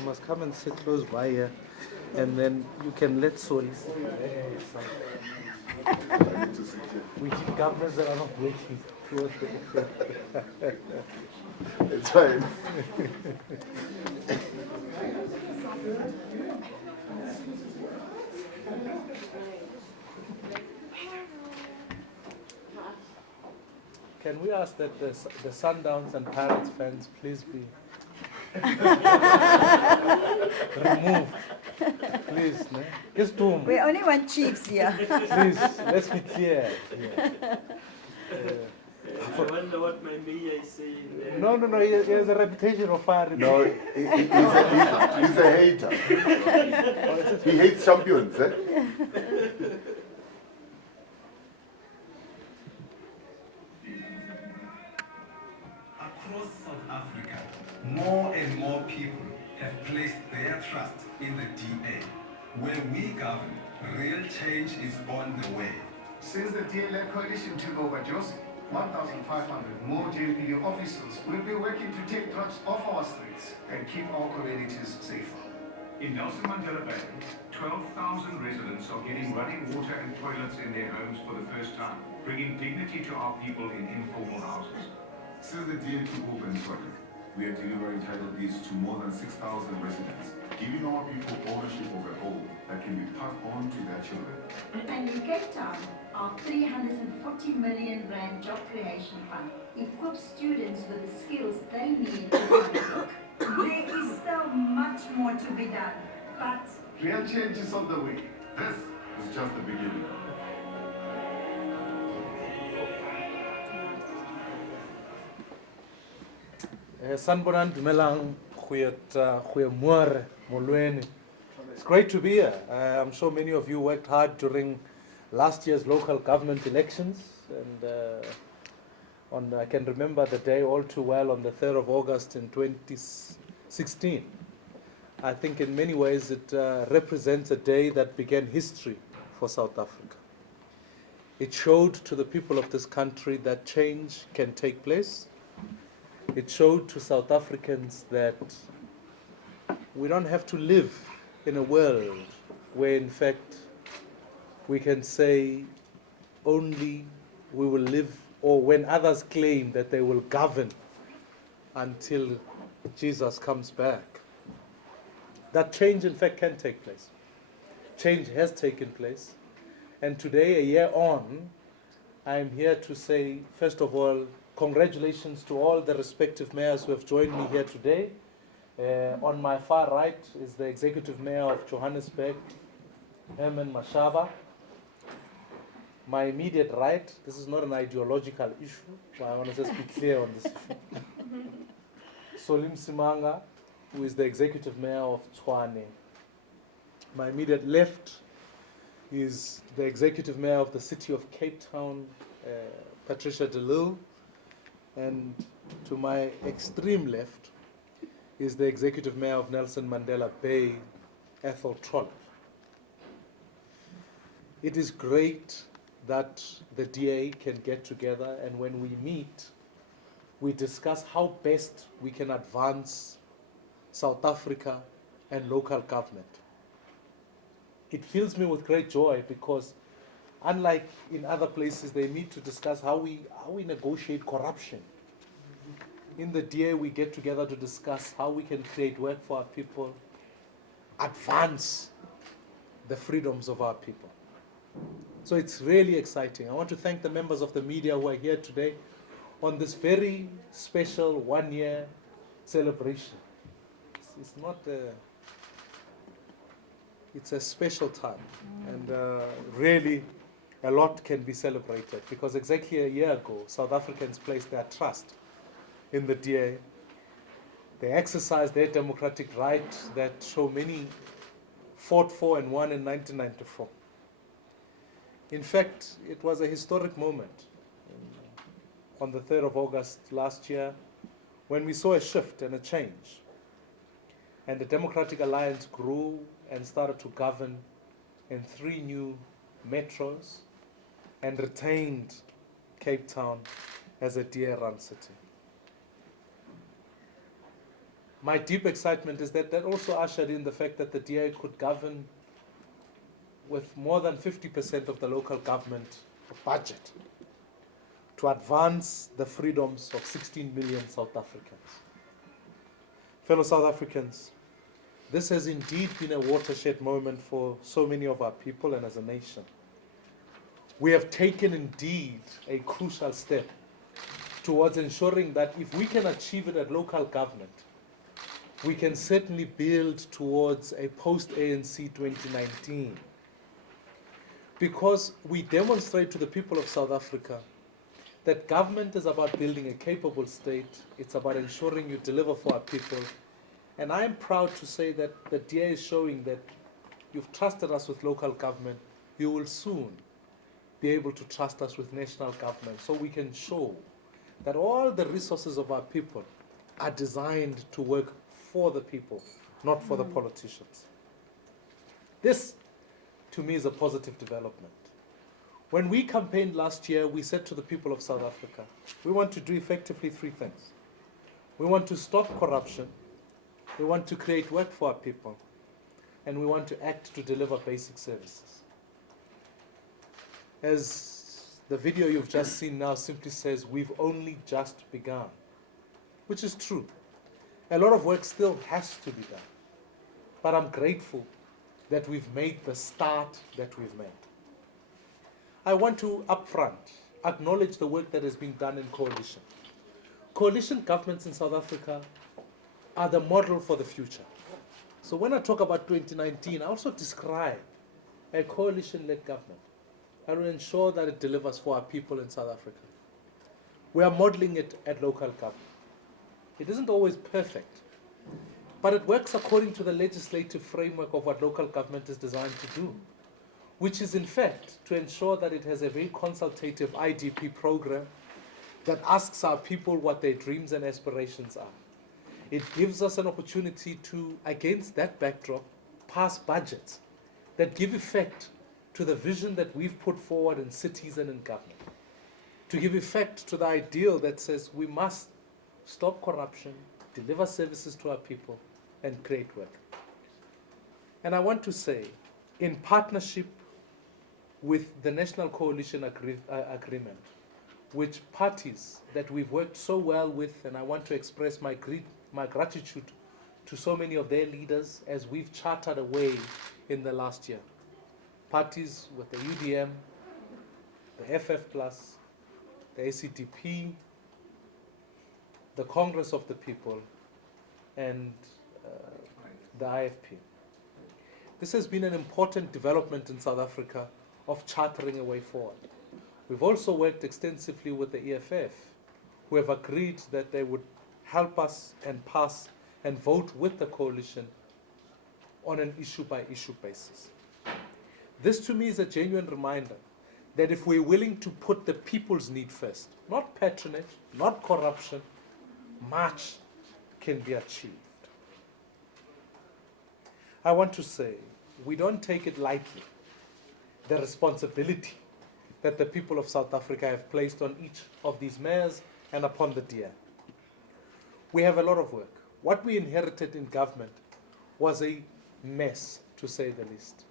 You must come and sit close by here, and then you can let Soli sit there. We need governors that are not waiting towards the It's fine. Can we ask that the Sundowns and Pirates fans please be removed? Please, ne? Just do. We only want Chiefs here. Please, let's be clear. Yeah. I wonder what my mayor is saying. No, he has a reputation of firing. No, he's a hater. He hates champions. Eh? Across South Africa, more and more people have placed their trust in the DA. Where we govern, real change is on the way. Since the DA-led coalition took over Josie, 1,500 more JPD officers will be working to take drugs off our streets and keep our communities safer. In Nelson Mandela Bay, 12,000 residents are getting running water and toilets in their homes for the first time, bringing dignity to our people in informal houses. Since the DA took over in Tshwane, we are delivering title deeds to more than 6,000 residents, giving our people ownership of a home that can be passed on to their children. And in Cape Town, our 340 million rand job creation fund equips students with the skills they need to find work. There is still much more to be done, but Real change is on the way. This is just the beginning. Sanbonan Dumelang, goeie môre, molweni. It's great to be here. I'm sure many of you worked hard during last year's local government elections, and I can remember the day all too well on the 3rd of August in 2016. I think in many ways it represents a day that began history for South Africa. It showed to the people of this country that change can take place. It showed to South Africans that we don't have to live in a world where in fact we can say only we will live, or when others claim that they will govern until Jesus comes back. That change in fact can take place. Change has taken place. And today, a year on, I am here to say, first of all, congratulations to all the respective mayors who have joined me here today. On my far right is the Executive Mayor of Johannesburg, Herman Mashaba. My immediate right, this is not an ideological issue, but I want to just be clear on this issue. Solim Simanga, who is the Executive Mayor of Tshwane. My immediate left is the Executive Mayor of the City of Cape Town, Patricia de Lille. And to my extreme left is the Executive Mayor of Nelson Mandela Bay, Ethel Trollip. It is great that the DA can get together, and when we meet, we discuss how best we can advance South Africa and local government. It fills me with great joy because unlike in other places, they meet to discuss how we negotiate corruption. In the DA, we get together to discuss how we can create work for our people, advance the freedoms of our people. So it's really exciting. I want to thank the members of the media who are here today on this very special one-year celebration. It's not it's a special time, and really a lot can be celebrated because exactly a year ago, South Africans placed their trust in the DA. They exercised their democratic right that so many fought for and won in 1994. In fact, it was a historic moment on the 3rd of August last year when we saw a shift and a change. And the Democratic Alliance grew and started to govern in 3 new metros and retained Cape Town as a DA-run city. my deep excitement is that also ushered in the fact that the DA could govern with more than 50% of the local government budget to advance the freedoms of 16 million South Africans. Fellow South Africans, this has indeed been a watershed moment for so many of our people and as a nation. We have taken indeed a crucial step towards ensuring that if we can achieve it at local government, we can certainly build towards a post-ANC 2019. Because we demonstrate to the people of South Africa that government is about building a capable state, it's about ensuring you deliver for our people. And I am proud to say that the DA is showing that you've trusted us with local government, you will soon be able to trust us with national government, so we can show that all the resources of our people are designed to work for the people, not for the politicians. This, to me, is a positive development. When we campaigned last year, we said to the people of South Africa, we want to do effectively three things. We want to stop corruption, we want to create work for our people, and we want to act to deliver basic services. As the video you've just seen now simply says, we've only just begun, which is true. A lot of work still has to be done, but I'm grateful that we've made the start that we've made. I want to, upfront, acknowledge the work that has been done in coalition. Coalition governments in South Africa are the model for the future. So when I talk about 2019, I also describe a coalition-led government. I will ensure that it delivers for our people in South Africa. We are modeling it at local government. It isn't always perfect, but it works according to the legislative framework of what local government is designed to do, which is in fact to ensure that it has a very consultative IDP program that asks our people what their dreams and aspirations are. It gives us an opportunity to, against that backdrop, pass budgets that give effect to the vision that we've put forward in cities and in government, to give effect to the ideal that says we must stop corruption, deliver services to our people, and create work. And I want to say, in partnership with the National Coalition Agreement, which parties that we've worked so well with, and I want to express my gratitude to so many of their leaders as we've chartered a way in the last year. Parties with the UDM, the FF+, the ACDP, the Congress of the People, and the IFP. This has been an important development in South Africa of chartering a way forward. We've also worked extensively with the EFF, who have agreed that they would help us and pass and vote with the coalition on an issue-by-issue basis. This to me is a genuine reminder that if we're willing to put the people's need first, not patronage, not corruption, much can be achieved. I want to say, we don't take it lightly, the responsibility that the people of South Africa have placed on each of these mayors and upon the DA. We have a lot of work. What we inherited in government was a mess, to say the least.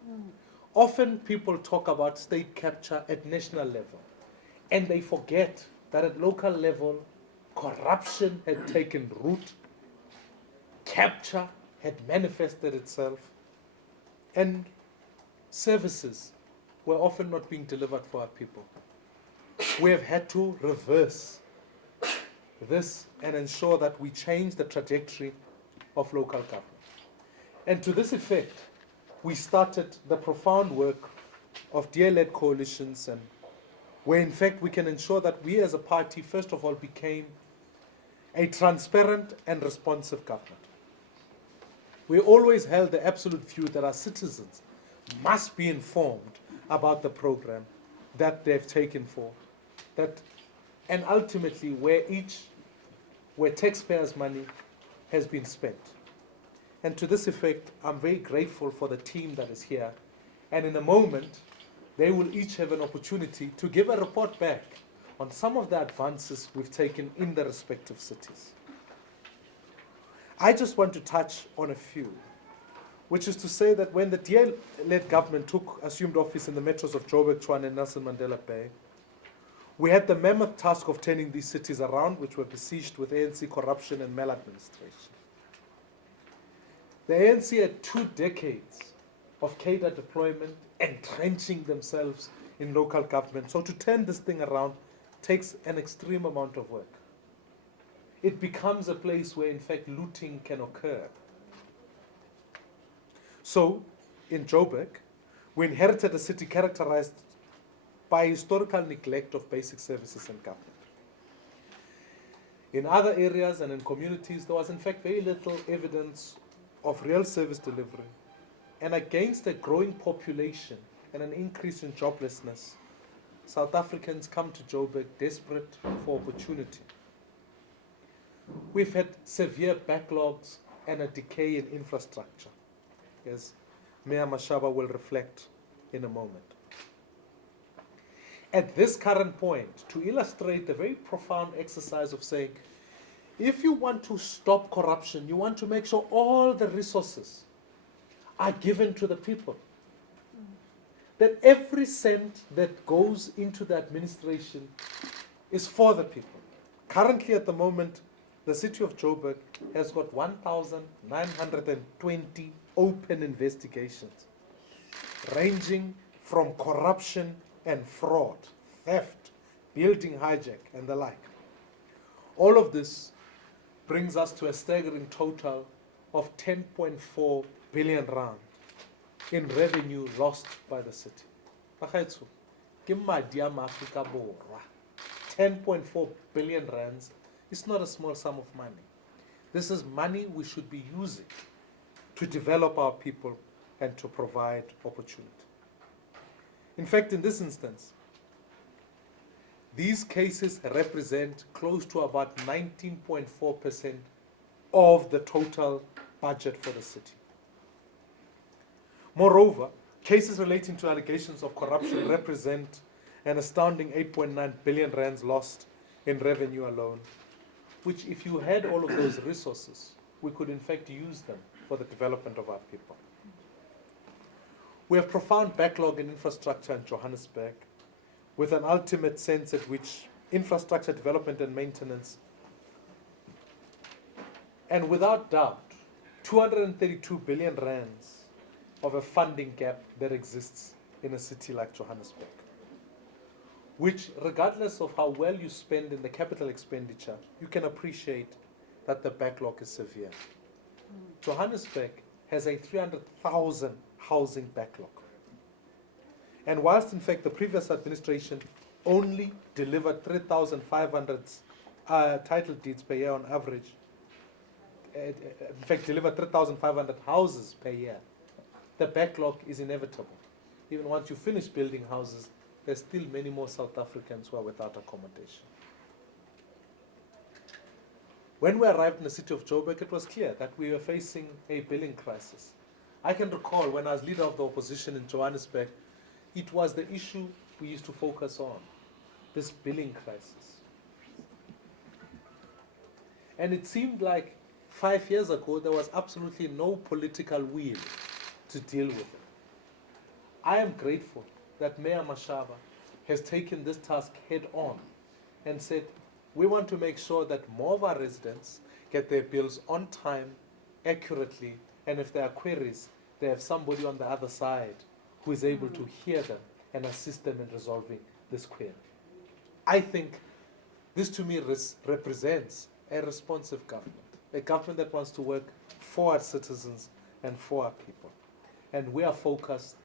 Often people talk about state capture at national level, and they forget that at local level, corruption had taken root, capture had manifested itself, and services were often not being delivered for our people. We have had to reverse this and ensure that we change the trajectory of local government. And to this effect, we started the profound work of DA-led coalitions, and where in fact we can ensure that we as a party first of all became a transparent and responsive government. We always held the absolute view that our citizens must be informed about the program that they've taken for, and ultimately where taxpayers' money has been spent. And to this effect, I'm very grateful for the team that is here. And in a moment, they will each have an opportunity to give a report back on some of the advances we've taken in the respective cities. I just want to touch on a few, which is to say that when the DA-led government assumed office in the metros of Joburg, Tshwane, and Nelson Mandela Bay, we had the mammoth task of turning these cities around, which were besieged with ANC corruption and maladministration. The ANC had 2 decades of cadre deployment, entrenching themselves in local government. So to turn this thing around takes an extreme amount of work. It becomes a place where, in fact, looting can occur. So, in Joburg, we inherited a city characterized by historical neglect of basic services and government. In other areas and in communities, there was, in fact, very little evidence of real service delivery. And against a growing population and an increase in joblessness, South Africans come to Joburg desperate for opportunity. We've had severe backlogs and a decay in infrastructure, as Mayor Mashaba will reflect in a moment. At this current point, to illustrate the very profound exercise of saying, if you want to stop corruption, you want to make sure all the resources are given to the people. That every cent that goes into the administration is for the people. Currently, at the moment, the city of Joburg has got 1,920 open investigations, ranging from corruption and fraud, theft, building hijack, and the like. All of this brings us to a staggering total of 10.4 billion rand in revenue lost by the city. Bagaetsho, ke madi a ma-Afrika Borwa. 10.4 billion rands is not a small sum of money. This is money we should be using to develop our people and to provide opportunity. In fact, in this instance, these cases represent close to about 19.4% of the total budget for the city. Moreover, cases relating to allegations of corruption represent an astounding 8.9 billion rands lost in revenue alone, which, if you had all of those resources, we could in fact use them for the development of our people. We have profound backlog in infrastructure in Johannesburg, with an ultimate sense at which infrastructure development and maintenance, and without doubt, 232 billion rands of a funding gap that exists in a city like Johannesburg, which, regardless of how well you spend in the capital expenditure, you can appreciate that the backlog is severe. Johannesburg has a 300,000 housing backlog. And whilst, in fact, the previous administration only delivered 3,500 title deeds per year on average, in fact, delivered 3,500 houses per year, the backlog is inevitable. Even once you finish building houses, there's still many more South Africans who are without accommodation. When we arrived in the city of Joburg, it was clear that we were facing a billing crisis. I can recall when I was leader of the opposition in Johannesburg, it was the issue we used to focus on, this billing crisis. And it seemed like 5 years ago, there was absolutely no political will to deal with it. I am grateful that Mayor Mashaba has taken this task head on and said, we want to make sure that more of our residents get their bills on time, accurately, and if there are queries, they have somebody on the other side who is able to hear them and assist them in resolving this query. I think this to me represents a responsive government, a government that wants to work for our citizens and for our people. And we are focused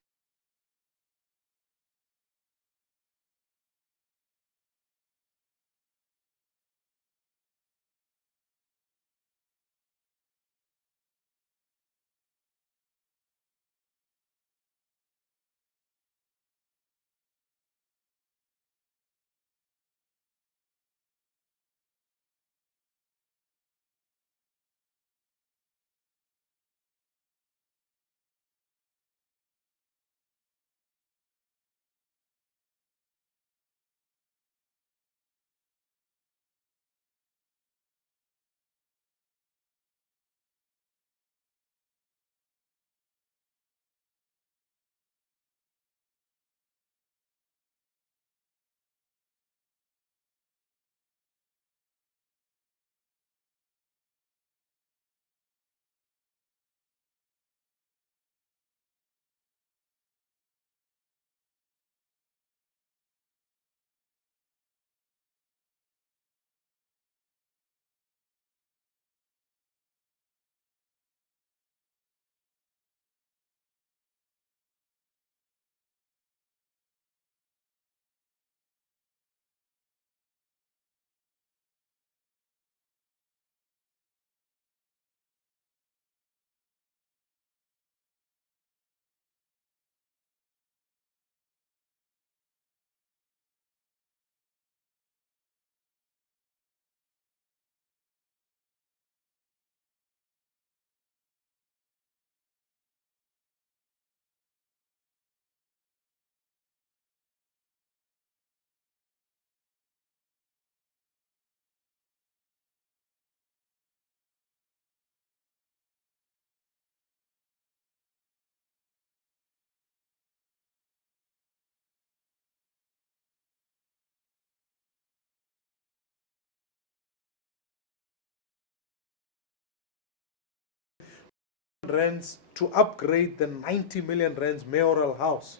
rands to upgrade the 90 million rands mayoral house,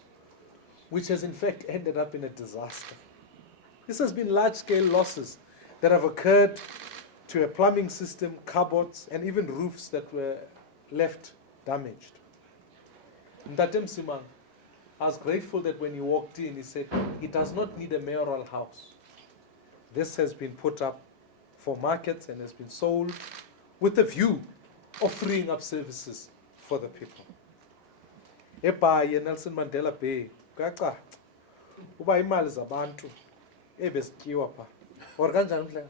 which has in fact ended up in a disaster. This has been large-scale losses that have occurred to a plumbing system, cupboards, and even roofs that were left damaged. Mtate Msimang, I was grateful that when he walked in, he said he does not need a mayoral house. This has been put up for markets and has been sold with the view of freeing up services for the people. Ebaye Nelson Mandela Bay, kuyacaca uba imali zabantu ebezityiwa pha. Or kanjani mhlenga?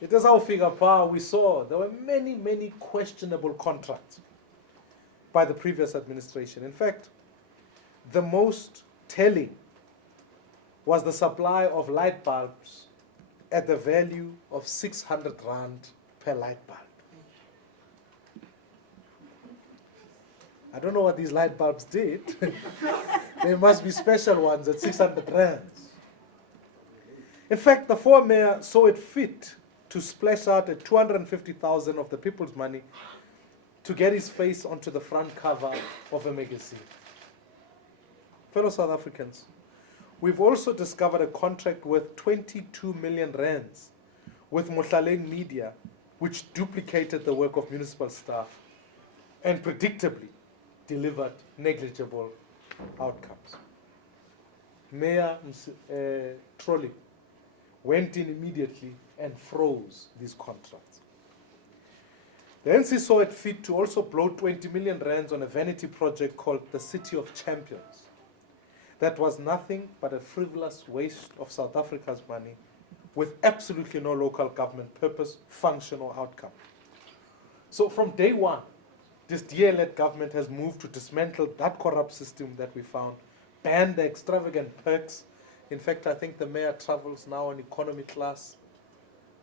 It is how figure power we saw there were many questionable contracts by the previous administration. In fact, the most telling was the supply of light bulbs at the value of 600 rand per light bulb. I don't know what these light bulbs did. There must be special ones at 600 rands. In fact, the former mayor saw it fit to splash out at 250,000 of the people's money to get his face onto the front cover of a magazine. Fellow South Africans, we've also discovered a contract worth 22 million rands with Mohlaleng Media, which duplicated the work of municipal staff and predictably delivered negligible outcomes. Mayor Trolley went in immediately and froze these contracts. The NC saw it fit to also blow 20 million rands on a vanity project called the City of Champions. That was nothing but a frivolous waste of South Africa's money with absolutely no local government purpose, function, or outcome. So from day one, this DA-led government has moved to dismantle that corrupt system that we found, ban the extravagant perks. In fact, I think the mayor travels now in economy class.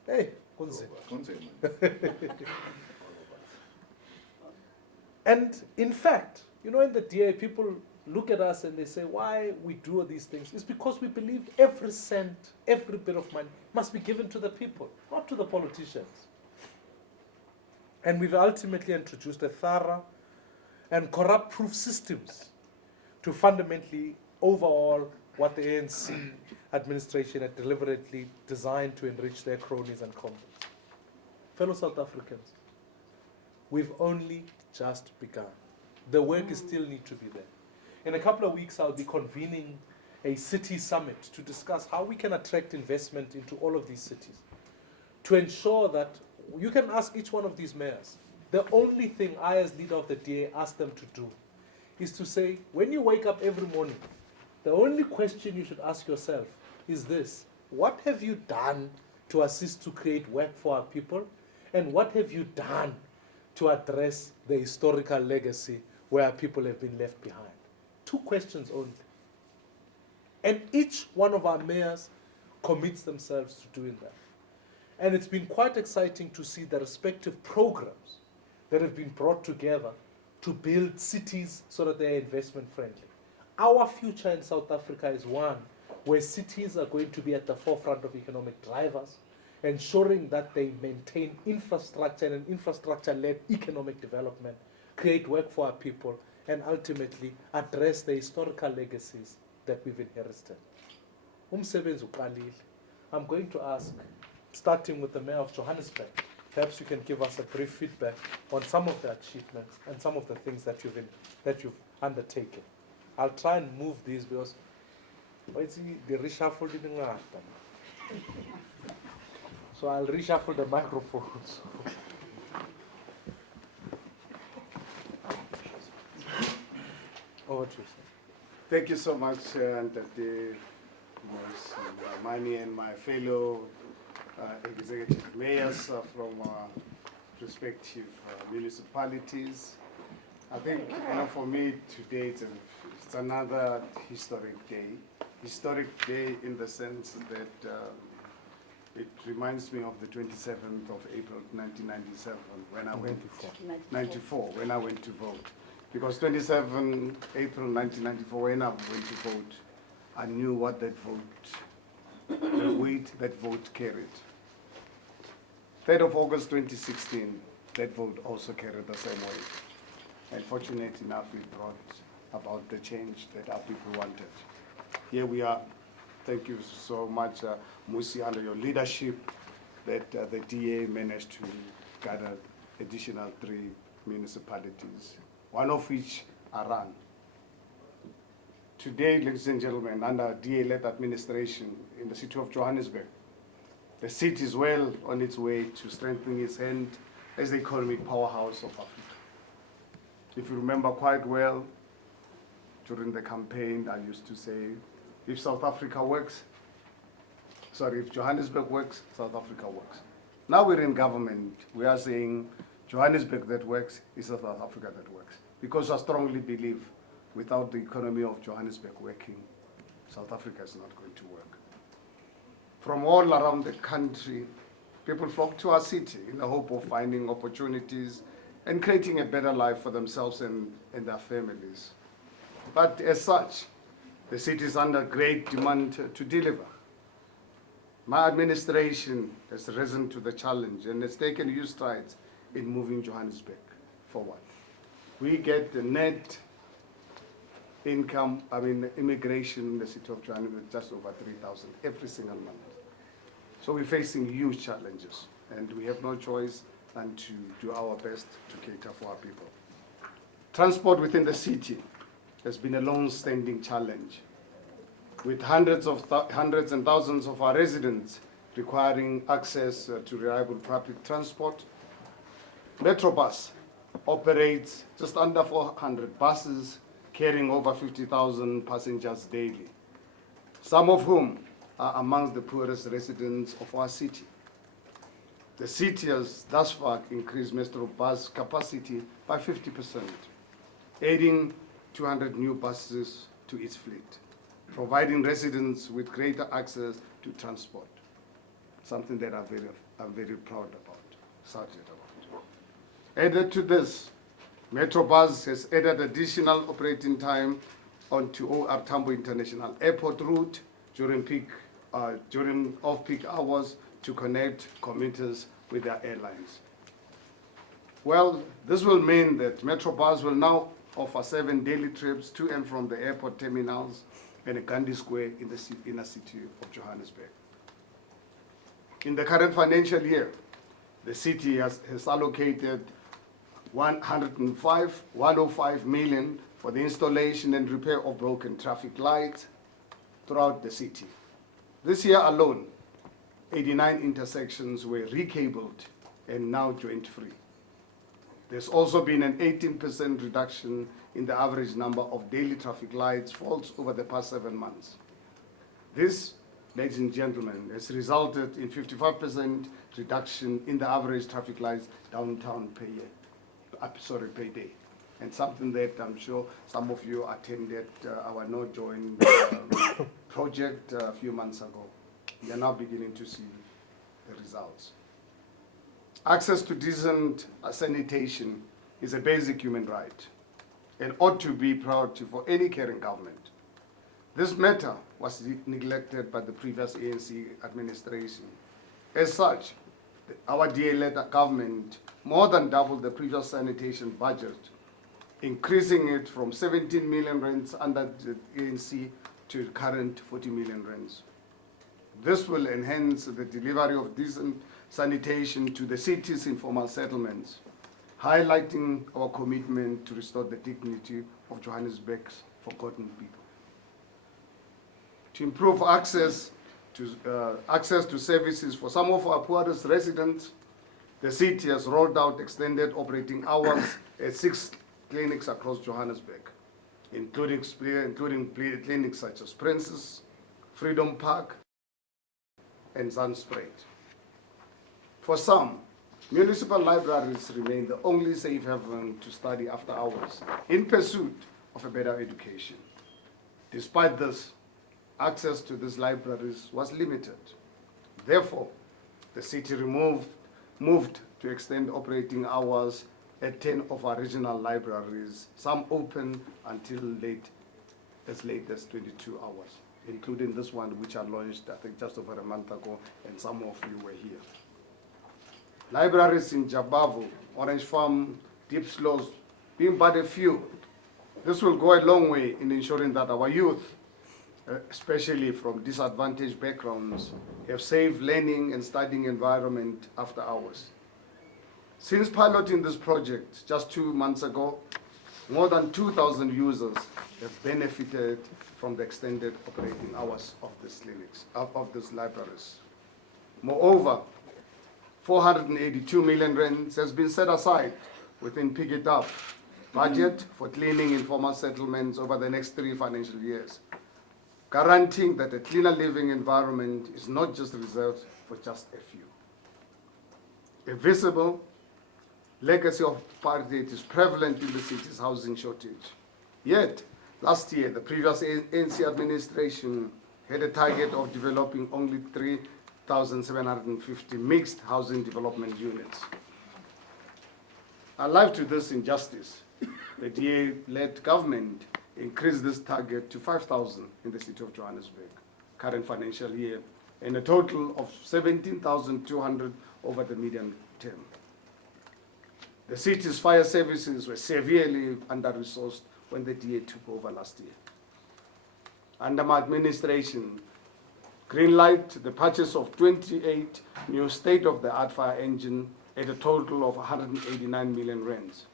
Hey, and in fact, you know, in the DA, people look at us and they say, why we do these things? It's because we believe every cent, every bit of money must be given to the people, not to the politicians. And we've ultimately introduced a thorough and corrupt-proof systems to fundamentally overhaul what the ANC administration had deliberately designed to enrich their cronies and convicts. Fellow South Africans, we've only just begun. The work still needs to be there. In a couple of weeks, I'll be convening a city summit to discuss how we can attract investment into all of these cities, to ensure that you can ask each one of these mayors. The only thing I, as leader of the DA, ask them to do is to say, when you wake up every morning, the only question you should ask yourself is this: what have you done to assist to create work for our people? And what have you done to address the historical legacy where our people have been left behind? Two questions only. And each one of our mayors commits themselves to doing that. And it's been quite exciting to see the respective programs that have been brought together to build cities so that they're investment friendly. Our future in South Africa is one where cities are going to be at the forefront of economic drivers, ensuring that they maintain infrastructure and an infrastructure-led economic development, create work for our people, and ultimately address the historical legacies that we've inherited. Umsebenzi uqalile. I'm going to ask, starting with the Mayor of Johannesburg, perhaps you can give us a brief feedback on some of the achievements and some of the things that you've undertaken. I'll try and move these because the reshuffled in the so I'll reshuffle the microphones. Over to you, sir. Thank you so much, Mmusi Maimane and my fellow executive mayors from respective municipalities. I think, for me today it's another historic day. Historic day in the sense that it reminds me of the 27th of April 1997 when I went 94 when I went to vote. Because 27 April 1994 when I went to vote, I knew what that vote, the weight that vote carried. 3rd of August 2016, that vote also carried the same way. And fortunate enough, it brought about the change that our people wanted. Here we are. Thank you so much, Mmusi, under your leadership, that the DA managed to gather additional 3 municipalities, one of which are run. Today, ladies and gentlemen, under DA-led administration in the city of Johannesburg, the city is well on its way to strengthening its hand as the economic powerhouse of Africa. If you remember quite well, during the campaign, I used to say, if South Africa works, if Johannesburg works, South Africa works. Now we're in government, we are saying Johannesburg that works is South Africa that works. Because I strongly believe without the economy of Johannesburg working, South Africa is not going to work. From all around the country, people flock to our city in the hope of finding opportunities and creating a better life for themselves and their families. But as such, the city is under great demand to deliver. My administration has risen to the challenge and has taken huge strides in moving Johannesburg forward. We get the net income, immigration in the city of Johannesburg just over 3,000 every single month. So we're facing huge challenges, and we have no choice than to do our best to cater for our people. Transport within the city has been a long-standing challenge, with hundreds and thousands of our residents requiring access to reliable public transport. Metrobus operates just under 400 buses carrying over 50,000 passengers daily, some of whom are amongst the poorest residents of our city. The city has thus far increased Metrobus capacity by 50%, adding 200 new buses to its fleet, providing residents with greater access to transport, something that I'm very proud about, excited about. Added to this, Metrobus has added additional operating time onto OR Tambo International Airport route during off-peak hours to connect commuters with their airlines. Well, this will mean that Metrobus will now offer 7 daily trips to and from the airport terminals and Gandhi Square in the inner city of Johannesburg. In the current financial year, the city has allocated 105 million for the installation and repair of broken traffic lights throughout the city. This year alone, 89 intersections were recabled and now joint-free. There's also been an 18% reduction in the average number of daily traffic lights faults over the past 7 months. This, ladies and gentlemen, has resulted in 55% reduction in the average traffic lights downtown per day. And something that I'm sure some of you attended our No Join project a few months ago. We are now beginning to see the results. Access to decent sanitation is a basic human right and ought to be priority for any caring government. This matter was neglected by the previous ANC administration. As such, our DA-led government more than doubled the previous sanitation budget, increasing it from 17 million rands under the ANC to current 40 million rands. This will enhance the delivery of decent sanitation to the city's informal settlements, highlighting our commitment to restore the dignity of Johannesburg's forgotten people. To improve access to services for some of our poorest residents, the city has rolled out extended operating hours at 6 clinics across Johannesburg, including clinics such as Princess, Freedom Park, and Zandspruit. For some, municipal libraries remain the only safe haven to study after hours in pursuit of a better education. Despite this, access to these libraries was limited. Therefore, the city moved to extend operating hours at 10 of our regional libraries, some open until as late as 22 hours, including this one which I launched, I think, just over a month ago, and some of you were here. libraries in Jabavu, Orange Farm, Deep Slows, being but a few. This will go a long way in ensuring that our youth, especially from disadvantaged backgrounds, have safe learning and studying environment after hours. Since piloting this project just 2 months ago, more than 2,000 users have benefited from the extended operating hours of these clinics, of these libraries. Moreover, 482 million rands has been set aside within Pick It Up budget for cleaning informal settlements over the next 3 financial years, guaranteeing that a cleaner living environment is not just reserved for just a few. A visible legacy of apartheid is prevalent in the city's housing shortage. Yet, last year, the previous ANC administration had a target of developing only 3,750 mixed housing development units. Alive to this injustice, the DA-led government increased this target to 5,000 in the city of Johannesburg, current financial year, and a total of 17,200 over the medium term. The city's fire services were severely under-resourced when the DA took over last year. Under my administration, greenlight the purchase of 28 new state-of-the-art fire engines at a total of 189 million rands.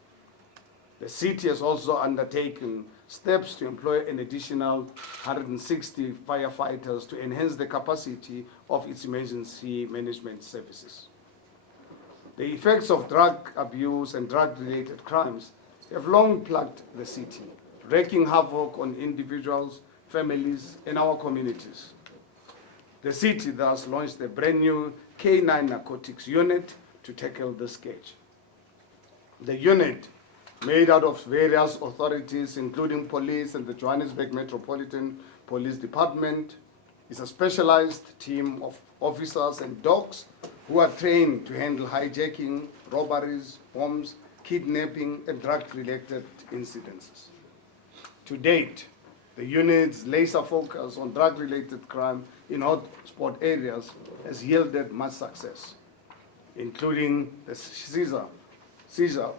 The city has also undertaken steps to employ an additional 160 firefighters to enhance the capacity of its emergency management services. The effects of drug abuse and drug-related crimes have long plagued the city, wreaking havoc on individuals, families, and our communities. The city thus launched a brand new K9 narcotics unit to tackle this scourge. The unit, made out of various authorities, including police and the Johannesburg Metropolitan Police Department, is a specialized team of officers and dogs who are trained to handle hijacking, robberies, bombs, kidnapping, and drug-related incidences. To date, the unit's laser focus on drug-related crime in hotspot areas has yielded much success, including the seizure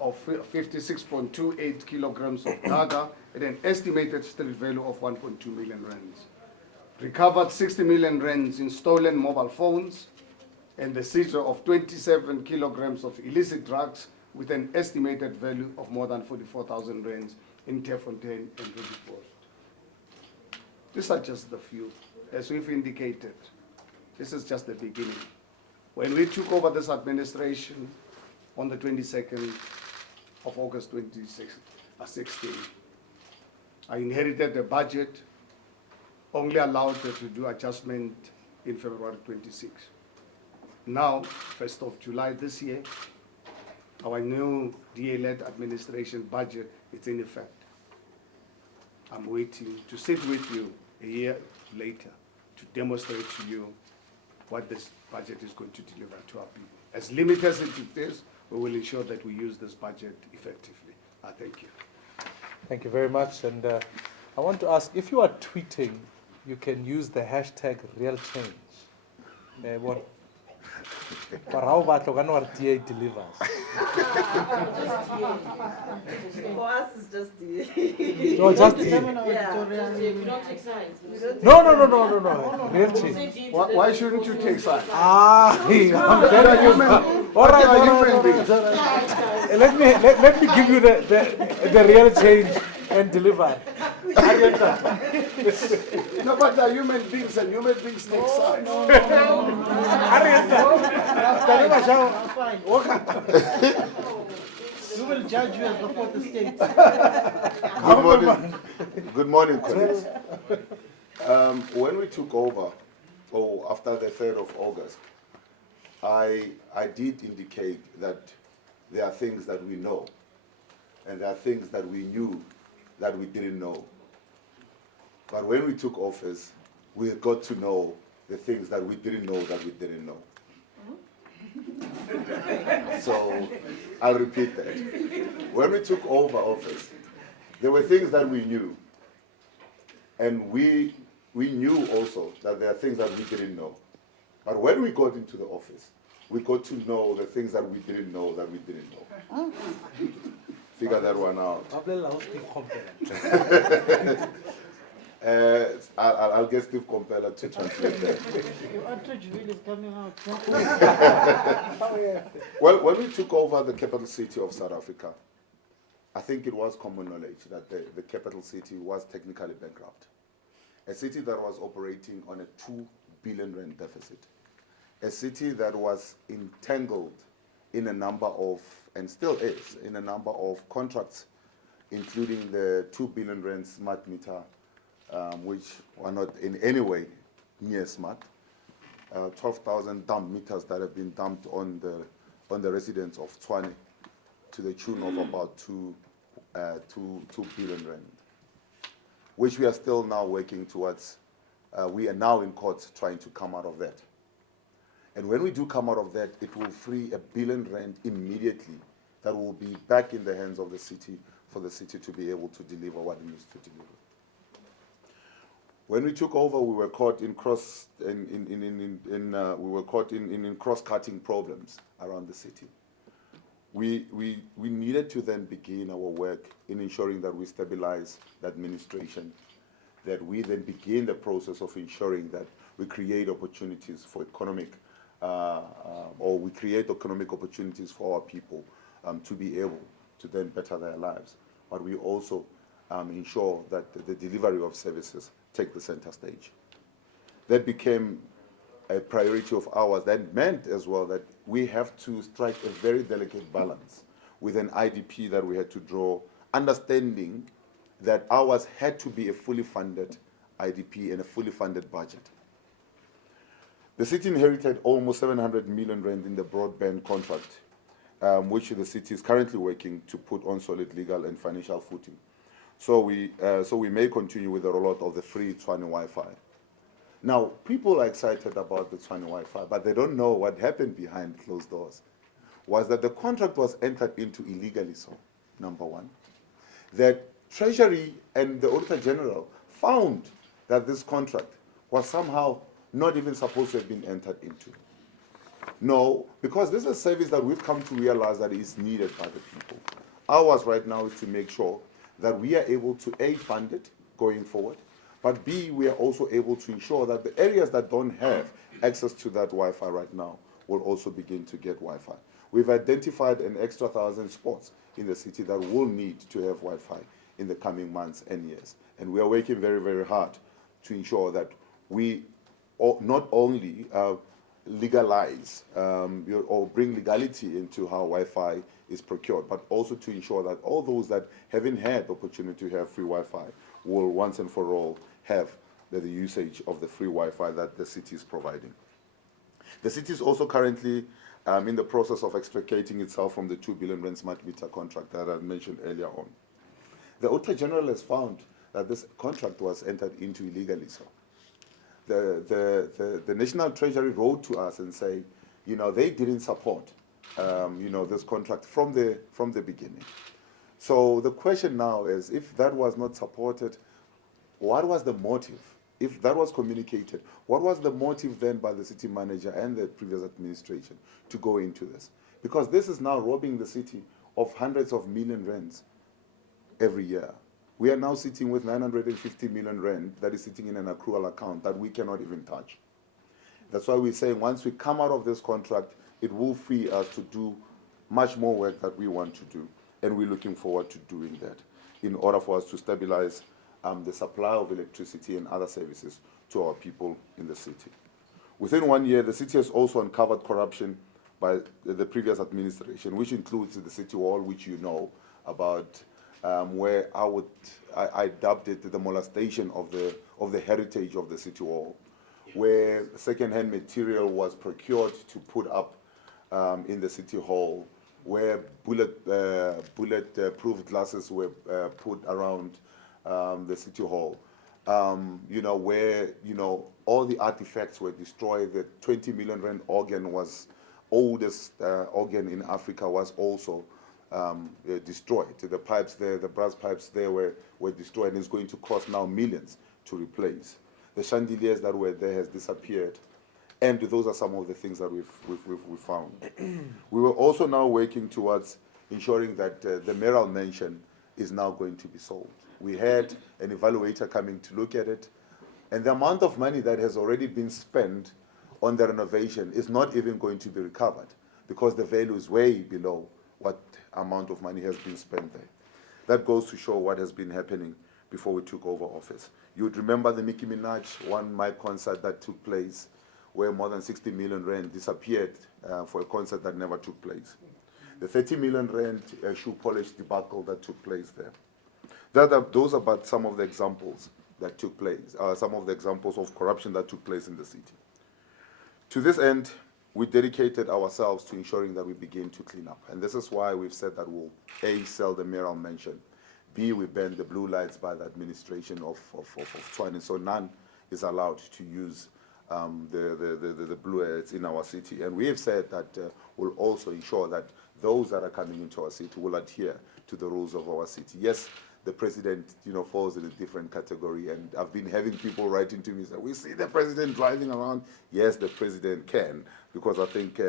of 56.28 kilograms of dagga at an estimated street value of 1.2 million rands, recovered 60 million rands in stolen mobile phones, and the seizure of 27 kilograms of illicit drugs with an estimated value of more than 44,000 rands in Terfontein and Roodepoort. These are just the few. As we've indicated, this is just the beginning. When we took over this administration on the 22nd of August 2016, I inherited a budget only allowed to do adjustment in February 26. Now, 1st of July this year, our new DA-led administration budget is in effect. I'm waiting to sit with you a year later to demonstrate to you what this budget is going to deliver to our people. As limited as it is, we will ensure that we use this budget effectively. Thank you. Thank you very much. And I want to ask, if you are tweeting, you can use the hashtag #RealChange. For how about DA delivers? For us, it's just DA. No, just DA. Yeah, we don't take sides. No. Real change. Why shouldn't you take sides? I'm telling you. All right. Let me give you the real change and deliver. No, but they're human beings, and human beings take sides. We will judge you as before the states. Good morning, colleagues. When we took over, after the 3rd of August, I did indicate that there are things that we know, and there are things that we knew that we didn't know. But when we took office, we got to know the things that we didn't know that we didn't know. So I'll repeat that. When we took over office, there were things that we knew, and we knew also that there are things that we didn't know. But when we got into the office, we got to know the things that we didn't know. Figure that one out. I'll get Steve Compeller to translate that. Your outreach really is coming out. Well, when we took over the capital city of South Africa, I think it was common knowledge that the capital city was technically bankrupt. A city that was operating on a 2 billion rand deficit. A city that was entangled in a number of, and still is, in a number of contracts, including the 2 billion rand smart meter, which were not in any way near smart. 12,000 dump meters that have been dumped on the residents of Tshwane to the tune of about 2 billion rand, which we are still now working towards. We are now in court trying to come out of that. And when we do come out of that, it will free 1 billion rand immediately that will be back in the hands of the city for the city to be able to deliver what it needs to deliver. When we took over, we were caught in cross-cutting problems around the city. We needed to then begin our work in ensuring that we stabilize the administration, that we then begin the process of ensuring that we create opportunities for we create economic opportunities for our people to be able to then better their lives. But we also ensure that the delivery of services take the center stage. That became a priority of ours. That meant as well that we have to strike a very delicate balance with an IDP that we had to draw, understanding that ours had to be a fully funded IDP and a fully funded budget. The city inherited almost 700 million rand in the broadband contract, which the city is currently working to put on solid legal and financial footing. So we may continue with the rollout of the free Tshwane Wi-Fi. Now, people are excited about the Tshwane Wi-Fi, but they don't know what happened behind closed doors. Was that the contract was entered into illegally, so, number one. That Treasury and the Auditor General found that this contract was somehow not even supposed to have been entered into. No, because this is a service that we've come to realize that is needed by the people. Ours right now is to make sure that we are able to A, fund it going forward, but B, we are also able to ensure that the areas that don't have access to that Wi-Fi right now will also begin to get Wi-Fi. We've identified an extra 1,000 spots in the city that will need to have Wi-Fi in the coming months and years. And we are working very, very hard to ensure that we not only legalize or bring legality into how Wi-Fi is procured, but also to ensure that all those that haven't had the opportunity to have free Wi-Fi will once and for all have the usage of the free Wi-Fi that the city is providing. The city is also currently in the process of extricating itself from the 2 billion rand smart meter contract that I mentioned earlier on. The Auditor General has found that this contract was entered into illegally. So the National Treasury wrote to us and say, they didn't support, this contract from the beginning. So the question now is, if that was not supported, what was the motive? If that was communicated, what was the motive then by the city manager and the previous administration to go into this? Because this is now robbing the city of hundreds of million rands every year. We are now sitting with 950 million rand that is sitting in an accrual account that we cannot even touch. That's why we're saying once we come out of this contract, it will free us to do much more work that we want to do. And we're looking forward to doing that in order for us to stabilize the supply of electricity and other services to our people in the city. Within 1 year, the city has also uncovered corruption by the previous administration, which includes the city hall, which you know about, where I dubbed it the molestation of the heritage of the city hall, where second-hand material was procured to put up in the city hall, where bullet-proof glasses were put around the city hall, where all the artifacts were destroyed. The 20 million rand organ was oldest organ in Africa was also destroyed. The pipes there, the brass pipes there were destroyed, and it's going to cost now millions to replace. The chandeliers that were there has disappeared, And those are some of the things that we've found. We were also now working towards ensuring that the mayoral mansion is now going to be sold. We had an evaluator coming to look at it, and the amount of money that has already been spent on the renovation is not even going to be recovered because the value is way below what amount of money has been spent there. That goes to show what has been happening before we took over office. You would remember the Nicki Minaj one mic concert that took place where more than 60 million rand disappeared for a concert that never took place. The 30 million rand shoe polish debacle that took place there. Those are but some of the examples that took place, some of the examples of corruption that took place in the city. To this end, we dedicated ourselves to ensuring that we begin to clean up. And this is why we've said that we'll A, sell the mayoral mansion, B, we ban the blue lights by the administration of Tshwane, so none is allowed to use the blue lights in our city. And we have said that we'll also ensure that those that are coming into our city will adhere to the rules of our city. Yes, the president, falls in a different category, and I've been having people writing to me saying, we see the president driving around. Yes, the president can, because I think,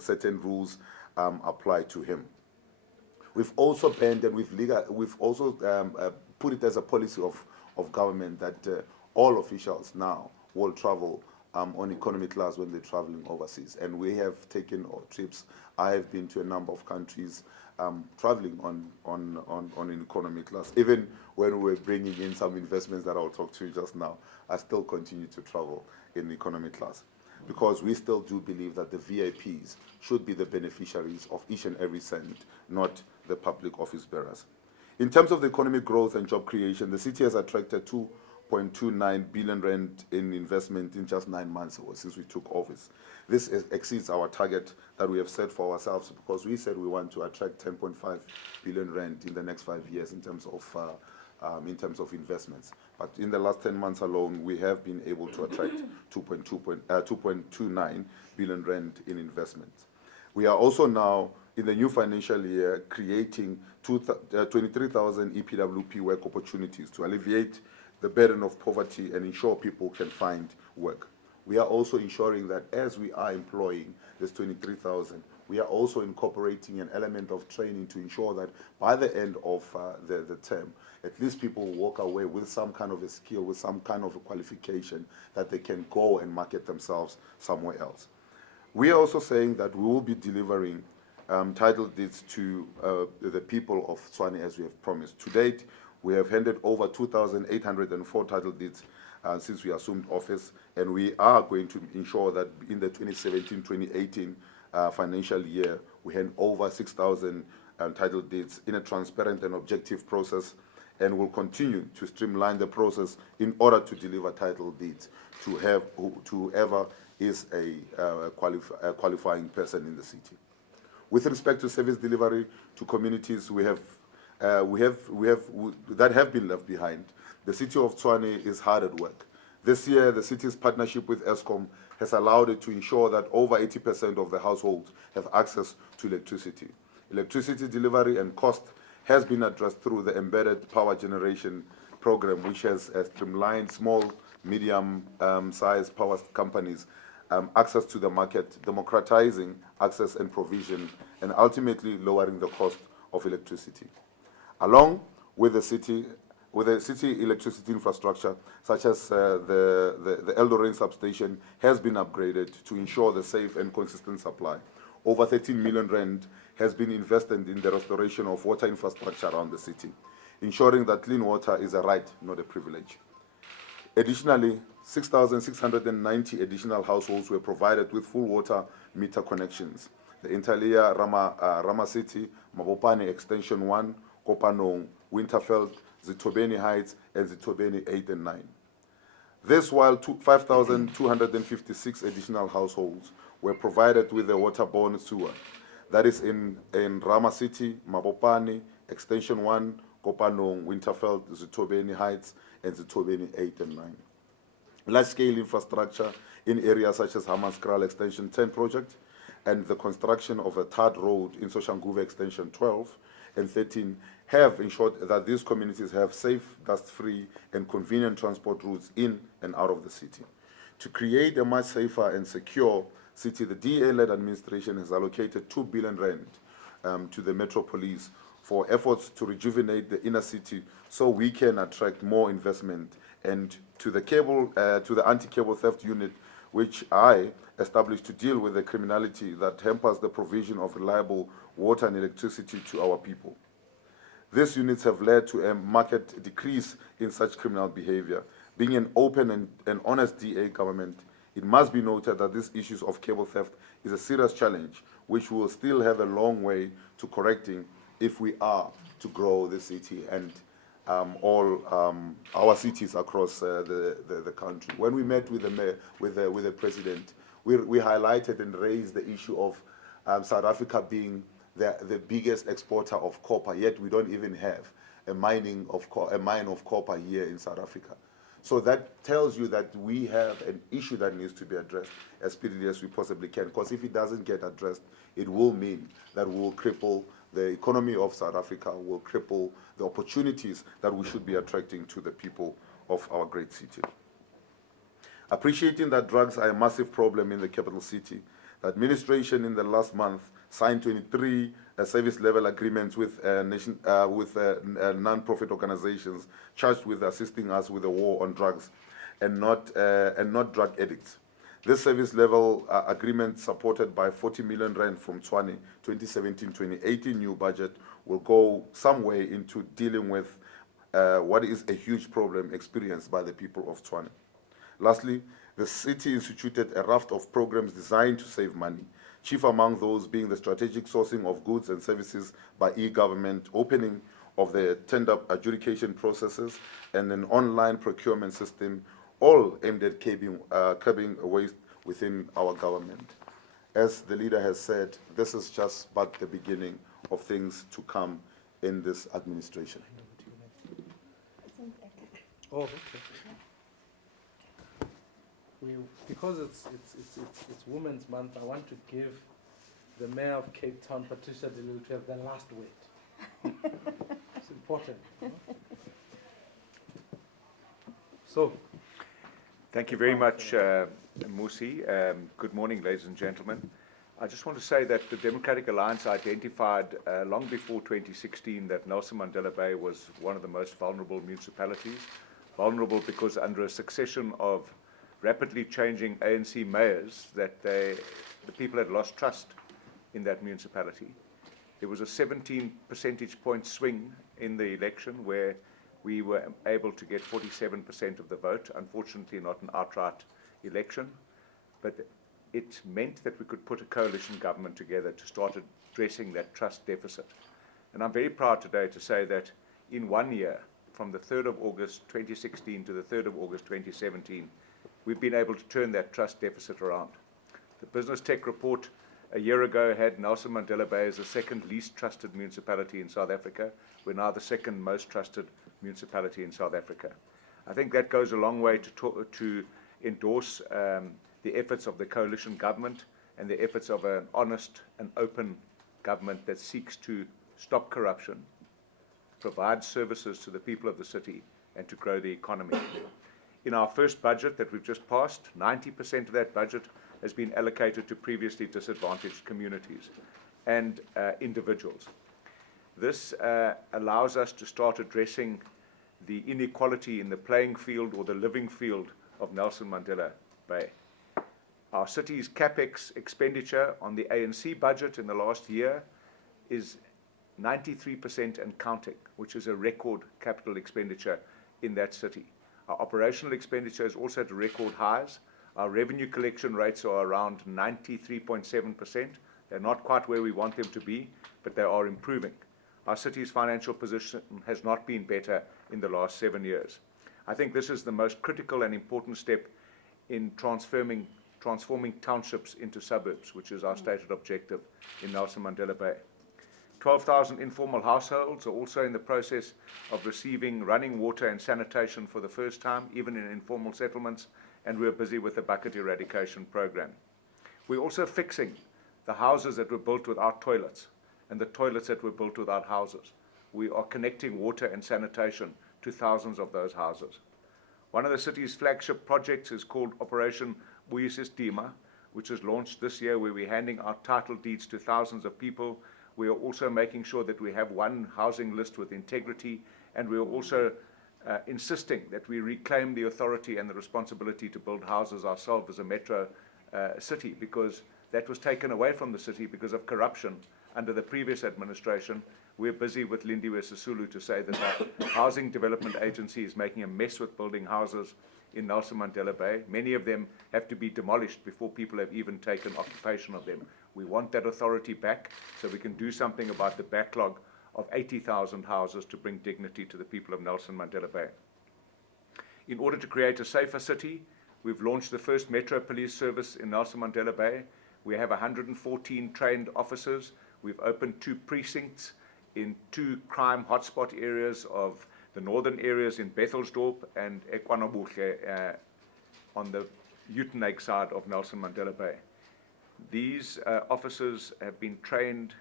certain rules apply to him. We've also banned and we've also put it as a policy of government that all officials now will travel on economy class when they're traveling overseas. And we have taken trips. I have been to a number of countries traveling on an economy class. Even when we're bringing in some investments that I'll talk to you just now, I still continue to travel in economy class, because we still do believe that the VIPs should be the beneficiaries of each and every cent, not the public office bearers. In terms of the economic growth and job creation, the city has attracted 2.29 billion rand in investment in just 9 months since we took office. This exceeds our target that we have set for ourselves, because we said we want to attract 10.5 billion rand in the next 5 years in terms of investments. But in the last 10 months alone, we have been able to attract 2.29 billion rand in investments. We are also now, in the new financial year, creating 23,000 EPWP work opportunities to alleviate the burden of poverty and ensure people can find work. We are also ensuring that as we are employing this 23,000, we are also incorporating an element of training to ensure that by the end of the term, at least people walk away with some kind of a skill, with some kind of a qualification that they can go and market themselves somewhere else. We are also saying that we will be delivering title deeds to the people of Tshwane as we have promised. To date, we have handed over 2,804 title deeds since we assumed office, and we are going to ensure that in the 2017-2018 financial year, we hand over 6,000 title deeds in a transparent and objective process, and will continue to streamline the process in order to deliver title deeds to whoever is a qualifying person in the city. With respect to service delivery to communities, that have been left behind. The city of Tshwane is hard at work. This year, the city's partnership with Eskom has allowed it to ensure that over 80% of the households have access to electricity. Electricity delivery and cost has been addressed through the embedded power generation program, which has streamlined small, medium-sized power companies' access to the market, democratizing access and provision, and ultimately lowering the cost of electricity. Along with the city electricity infrastructure, such as the Eldorain substation, has been upgraded to ensure the safe and consistent supply. Over 13 million rand has been invested in the restoration of water infrastructure around the city, ensuring that clean water is a right, not a privilege. Additionally, 6,690 additional households were provided with full water meter connections. The Intalia, Rama City, Mabopane Extension 1, Kopanong, Winterveld, Zitobeni Heights, and Zitobeni 8 and 9. This while 5,256 additional households were provided with a waterborne sewer. That is in Rama City, Mabopane, Extension 1, Kopanong, Winterveld, Zitobeni Heights, and Zitobeni 8 and 9. Large-scale infrastructure in areas such as Hammanskraal Extension 10 project and the construction of a third road in Soshanguve Extension 12 and 13 have ensured that these communities have safe, dust-free, and convenient transport routes in and out of the city. To create a much safer and secure city, the DA-led administration has allocated 2 billion rand to the Metro Police for efforts to rejuvenate the inner city so we can attract more investment, and to the anti-cable theft unit, which I established to deal with the criminality that hampers the provision of reliable water and electricity to our people. These units have led to a marked decrease in such criminal behavior. Being an open and honest DA government, it must be noted that these issues of cable theft is a serious challenge, which we will still have a long way to correcting if we are to grow the city and all our cities across the country. When we met with the mayor, with the president, we highlighted and raised the issue of South Africa being the biggest exporter of copper, yet we don't even have a mine of copper here in South Africa. So that tells you that we have an issue that needs to be addressed as speedily as we possibly can, because if it doesn't get addressed, it will mean that we will cripple the economy of South Africa, will cripple the opportunities that we should be attracting to the people of our great city. Appreciating that drugs are a massive problem in the capital city, the administration in the last month signed 23 service-level agreements with non-profit organizations charged with assisting us with the war on drugs and not drug addicts. This service-level agreement, supported by 40 million rand from Tshwane 2017-2018 new budget, will go some way into dealing with what is a huge problem experienced by the people of Tshwane. Lastly, the city instituted a raft of programs designed to save money, chief among those being the strategic sourcing of goods and services by e-government, opening of the tender adjudication processes, and an online procurement system, all aimed at curbing waste within our government. As the leader has said, this is just but the beginning of things to come in this administration. Oh, okay. Because it's Women's Month, I want to give the Mayor of Cape Town, Patricia de Lille, to have the last word. It's important. You know? So, thank you very much, Mmusi. Good morning, ladies and gentlemen. I just want to say that the Democratic Alliance identified long before 2016 that Nelson Mandela Bay was one of the most vulnerable municipalities. Vulnerable because under a succession of rapidly changing ANC mayors, that the people had lost trust in that municipality. There was a 17 percentage point swing in the election where we were able to get 47% of the vote, unfortunately not an outright election, but it meant that we could put a coalition government together to start addressing that trust deficit. And I'm very proud today to say that in 1 year, from the 3rd of August 2016 to the 3rd of August 2017, we've been able to turn that trust deficit around. The Business Tech report a year ago had Nelson Mandela Bay as the second least trusted municipality in South Africa. We're now the second most trusted municipality in South Africa. I think that goes a long way to endorse the efforts of the coalition government and the efforts of an honest and open government that seeks to stop corruption, provide services to the people of the city, and to grow the economy. In our first budget that we've just passed, 90% of that budget has been allocated to previously disadvantaged communities and individuals. This allows us to start addressing the inequality in the playing field or the living field of Nelson Mandela Bay. Our city's CapEx expenditure on the ANC budget in the last year is 93% and counting, which is a record capital expenditure in that city. Our operational expenditure is also at record highs. Our revenue collection rates are around 93.7%. They're not quite where we want them to be, but they are improving. Our city's financial position has not been better in the last 7 years. I think this is the most critical and important step in transforming townships into suburbs, which is our stated objective in Nelson Mandela Bay. 12,000 informal households are also in the process of receiving running water and sanitation for the first time, even in informal settlements, and we're busy with the bucket eradication program. We're also fixing the houses that were built without toilets and the toilets that were built without houses. We are connecting water and sanitation to thousands of those houses. One of the city's flagship projects is called Operation Buyisistima, which was launched this year, where we're handing out title deeds to thousands of people. We are also making sure that we have one housing list with integrity, and we are also insisting that we reclaim the authority and the responsibility to build houses ourselves as a metro city, because that was taken away from the city because of corruption under the previous administration. We're busy with Lindiwe Sisulu to say that the Housing Development Agency is making a mess with building houses in Nelson Mandela Bay. Many of them have to be demolished before people have even taken occupation of them. We want that authority back so we can do something about the backlog of 80,000 houses to bring dignity to the people of Nelson Mandela Bay. In order to create a safer city, we've launched the first Metro Police service in Nelson Mandela Bay. We have 114 trained officers. We've opened 2 precincts in 2 crime hotspot areas of the northern areas in Bethelsdorp and Ekwanabuhle on the Uitenhage side of Nelson Mandela Bay. These officers have been trained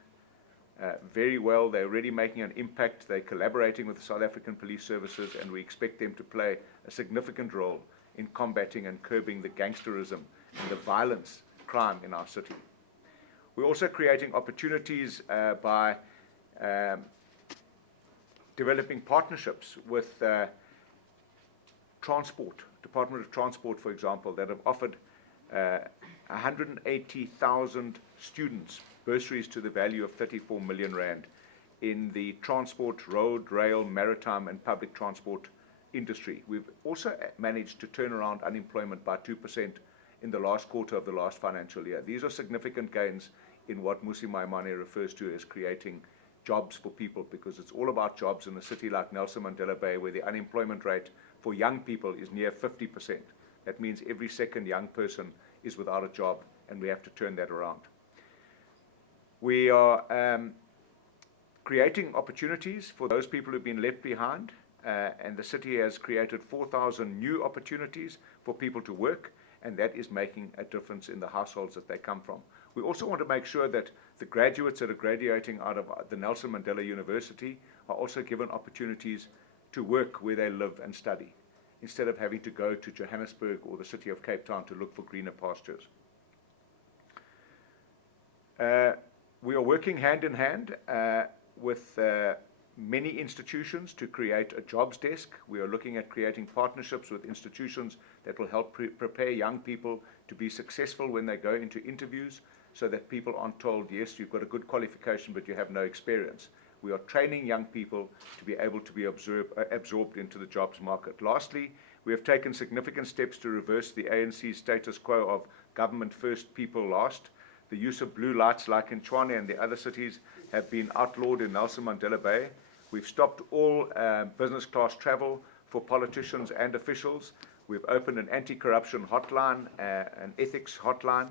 very well. They're already making an impact. They're collaborating with the South African police services, and we expect them to play a significant role in combating and curbing the gangsterism and the violence crime in our city. We're also creating opportunities by developing partnerships with transport, Department of Transport, for example, that have offered 180,000 students bursaries to the value of 34 million rand in the transport, road, rail, maritime, and public transport industry. We've also managed to turn around unemployment by 2% in the last quarter of the last financial year. These are significant gains in what Mmusi Maimane refers to as creating jobs for people, because it's all about jobs in a city like Nelson Mandela Bay, where the unemployment rate for young people is near 50%. That means every second young person is without a job, and we have to turn that around. We are creating opportunities for those people who've been left behind, and the city has created 4,000 new opportunities for people to work, and that is making a difference in the households that they come from. We also want to make sure that the graduates that are graduating out of the Nelson Mandela University are also given opportunities to work where they live and study, instead of having to go to Johannesburg or the city of Cape Town to look for greener pastures. We are working hand in hand with many institutions to create a jobs desk. We are looking at creating partnerships with institutions that will help prepare young people to be successful when they go into interviews, so that people aren't told, yes, you've got a good qualification, but you have no experience. We are training young people to be able to be absorbed into the jobs market. Lastly, we have taken significant steps to reverse the ANC status quo of government first, people last. The use of blue lights, like in Tshwane and the other cities, have been outlawed in Nelson Mandela Bay. We've stopped all business class travel for politicians and officials. We've opened an anti-corruption hotline, an ethics hotline,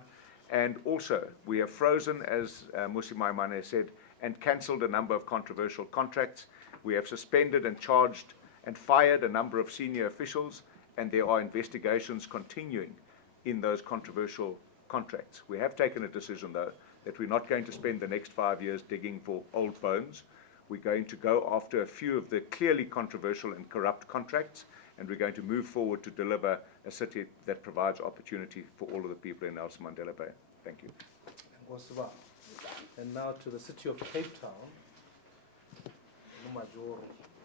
and also we have frozen, as Mmusi Maimane said, and cancelled a number of controversial contracts. We have suspended and charged and fired a number of senior officials, and there are investigations continuing in those controversial contracts. We have taken a decision, though, that we're not going to spend the next 5 years digging for old bones. We're going to go after a few of the clearly controversial and corrupt contracts, and we're going to move forward to deliver a city that provides opportunity for all of the people in Nelson Mandela Bay. Thank you. And now to the city of Cape Town.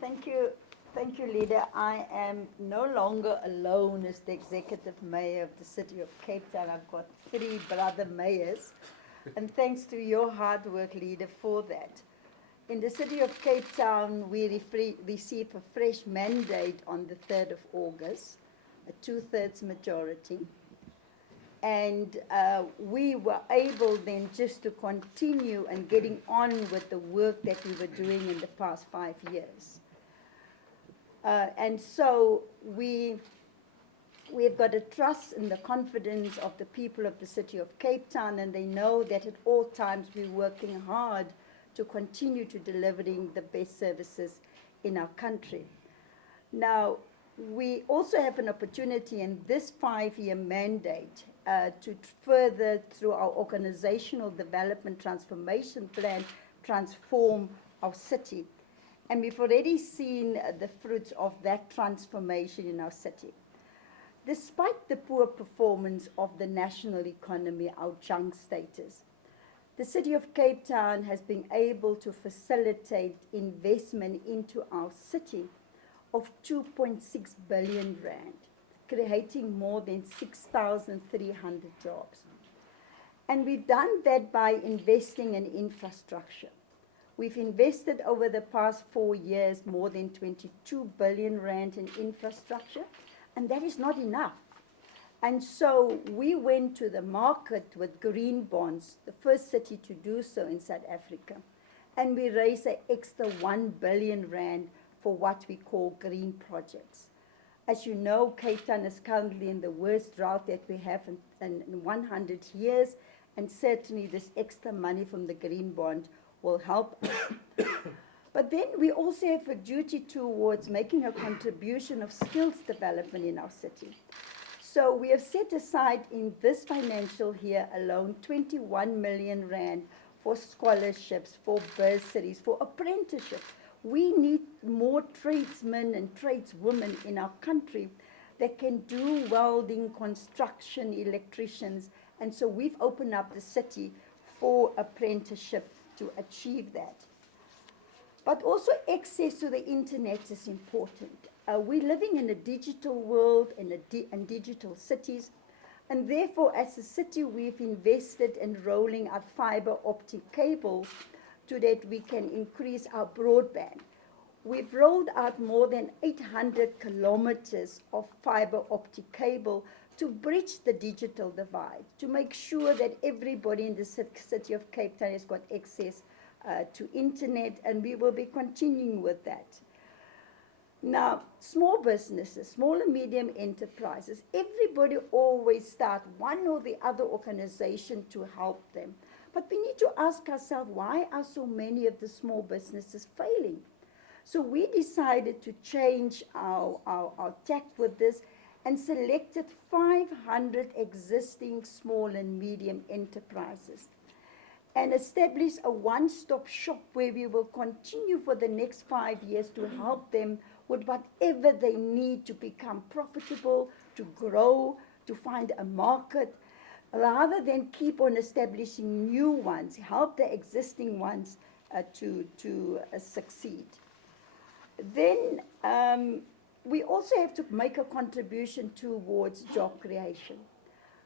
Thank you. Thank you, Leader. I am no longer alone as the executive mayor of the city of Cape Town. I've got 3 brother mayors, and thanks to your hard work, Leader, for that. In the city of Cape Town, we received a fresh mandate on the 3rd of August, a 2/3 majority. And we were able then just to continue and getting on with the work that we were doing in the past 5 years. And so we've got a trust and the confidence of the people of the city of Cape Town, and they know that at all times we're working hard to continue to delivering the best services in our country. Now, we also have an opportunity in this 5-year mandate to further, through our organizational development transformation plan, transform our city. And we've already seen the fruits of that transformation in our city. Despite the poor performance of the national economy, our junk status, the City of Cape Town has been able to facilitate investment into our city of 2.6 billion rand, creating more than 6,300 jobs. And we've done that by investing in infrastructure. We've invested over the past 4 years more than 22 billion rand in infrastructure, and that is not enough. And so we went to the market with green bonds, the first city to do so in South Africa, and we raised an extra 1 billion rand for what we call green projects. As you know, Cape Town is currently in the worst drought that we have in 100 years, and certainly this extra money from the green bond will help us. But then we also have a duty towards making a contribution of skills development in our city. So we have set aside in this financial year alone 21 million rand for scholarships, for bursaries, for apprenticeships. We need more tradesmen and tradeswomen in our country that can do welding, construction, electricians, and so we've opened up the city for apprenticeship to achieve that. But also access to the internet is important. We're living in a digital world and digital cities, and therefore as a city we've invested in rolling out fiber optic cables so that we can increase our broadband. We've rolled out more than 800 kilometers of fiber optic cable to bridge the digital divide, to make sure that everybody in the city of Cape Town has got access to internet, and we will be continuing with that. Now, small businesses, small and medium enterprises, everybody always start one or the other organization to help them. But we need to ask ourselves, why are so many of the small businesses failing? So we decided to change our tact with this and selected 500 existing small and medium enterprises and establish a one-stop shop where we will continue for the next 5 years to help them with whatever they need to become profitable, to grow, to find a market, rather than keep on establishing new ones, help the existing ones to succeed. Then we also have to make a contribution towards job creation.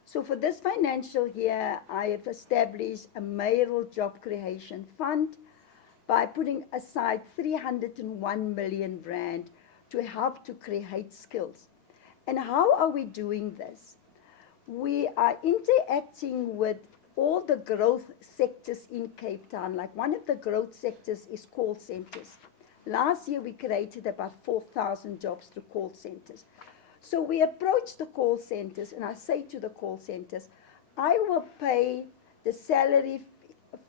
So for this financial year, I have established a mayoral job creation fund by putting aside 301 million rand to help to create skills. And how are we doing this? We are interacting with all the growth sectors in Cape Town. Like one of the growth sectors is call centers. Last year we created about 4,000 jobs through call centers. So we approach the call centers, and I say to the call centers, I will pay the salary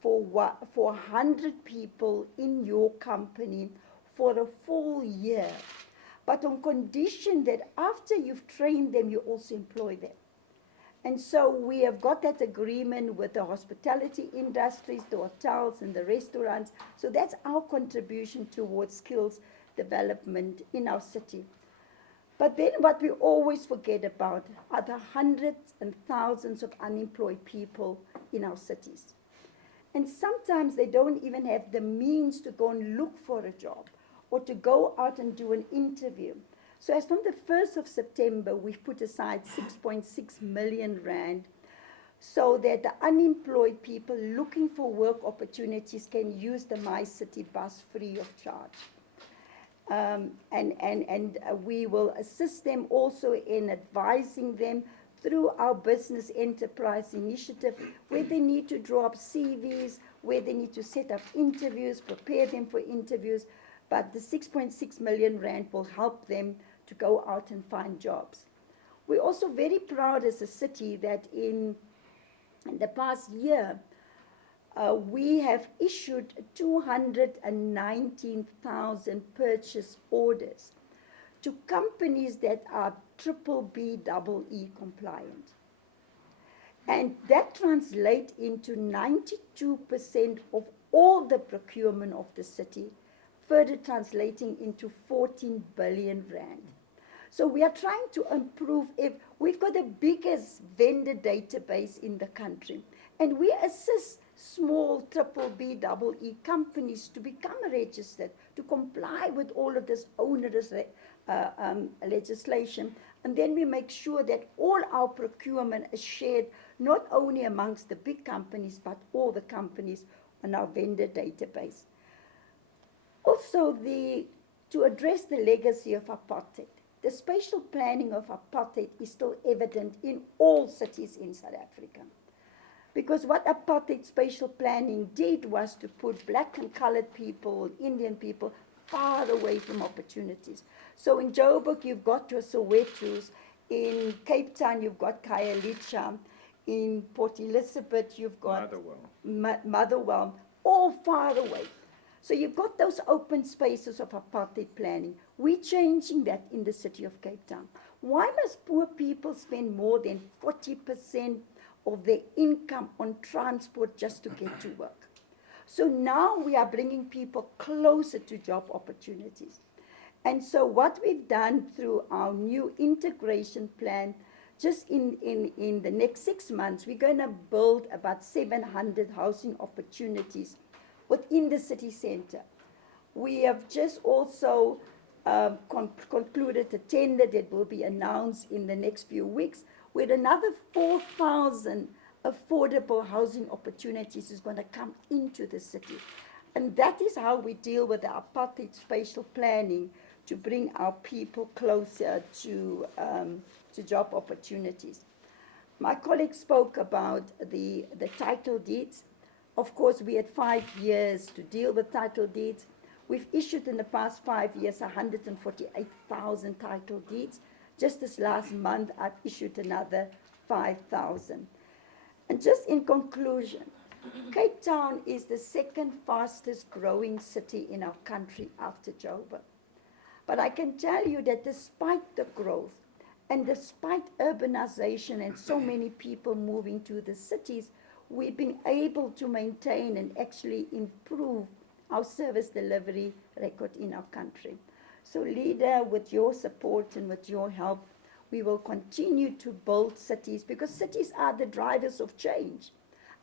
for 100 people in your company for a full year, but on condition that after you've trained them, you also employ them. And so we have got that agreement with the hospitality industries, the hotels and the restaurants. So that's our contribution towards skills development in our city. But then what we always forget about are the hundreds and thousands of unemployed people in our cities. And sometimes they don't even have the means to go and look for a job or to go out and do an interview. So as from the 1st of September, we've put aside 6.6 million rand so that the unemployed people looking for work opportunities can use the My City bus free of charge. And we will assist them also in advising them through our business enterprise initiative, where they need to draw up CVs, where they need to set up interviews, prepare them for interviews. But the 6.6 million rand will help them to go out and find jobs. We're also very proud as a city that in the past year, we have issued 219,000 purchase orders to companies that are BBBEE compliant. And that translates into 92% of all the procurement of the city, further translating into 14 billion rand. So we are trying to improve. If we've got the biggest vendor database in the country, and we assist small BBBEE companies to become registered, to comply with all of this onerous legislation. And then we make sure that all our procurement is shared not only amongst the big companies, but all the companies on our vendor database. Also, to address the legacy of apartheid, the spatial planning of apartheid is still evident in all cities in South Africa. Because what apartheid spatial planning did was to put black and colored people, Indian people, far away from opportunities. So in Joburg, you've got your Sowetos. In Cape Town, you've got Khayelitsha. In Port Elizabeth, you've got Motherwell, all far away. So you've got those open spaces of apartheid planning. We're changing that in the city of Cape Town. Why must poor people spend more than 40% of their income on transport just to get to work? So now we are bringing people closer to job opportunities. And so what we've done through our new integration plan, just in the next 6 months, we're going to build about 700 housing opportunities within the city center. We have just also concluded a tender that will be announced in the next few weeks, with another 4,000 affordable housing opportunities is going to come into the city. And that is how we deal with the apartheid spatial planning, to bring our people closer to job opportunities. My colleague spoke about the title deeds. Of course, we had 5 years to deal with title deeds. We've issued in the past 5 years 148,000 title deeds. Just this last month, I've issued another 5,000. And just in conclusion, Cape Town is the second fastest growing city in our country after Joburg. But I can tell you that despite the growth and despite urbanization and so many people moving to the cities, we've been able to maintain and actually improve our service delivery record in our country. So leader, with your support and with your help, we will continue to build cities, because cities are the drivers of change.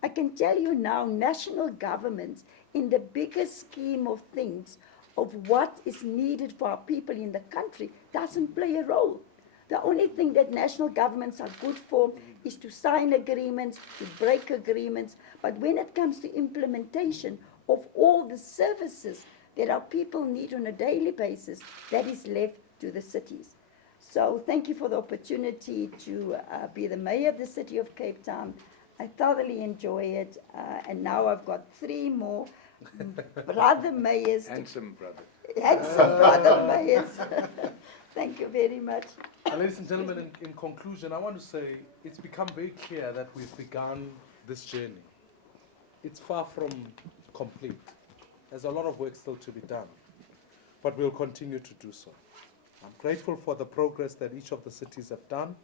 I can tell you now, national governments, in the biggest scheme of things, of what is needed for our people in the country, doesn't play a role. The only thing that national governments are good for is to sign agreements, to break agreements, but when it comes to implementation of all the services that our people need on a daily basis, that is left to the cities. So thank you for the opportunity to be the mayor of the city of Cape Town. I thoroughly enjoy it, and now I've got 3 more brother mayors. Handsome brother. Handsome brother mayors. Thank you very much. Ladies and gentlemen, in conclusion, I want to say it's become very clear that we've begun this journey. It's far from complete. There's a lot of work still to be done, but we'll continue to do so. I'm grateful for the progress that each of the cities have done.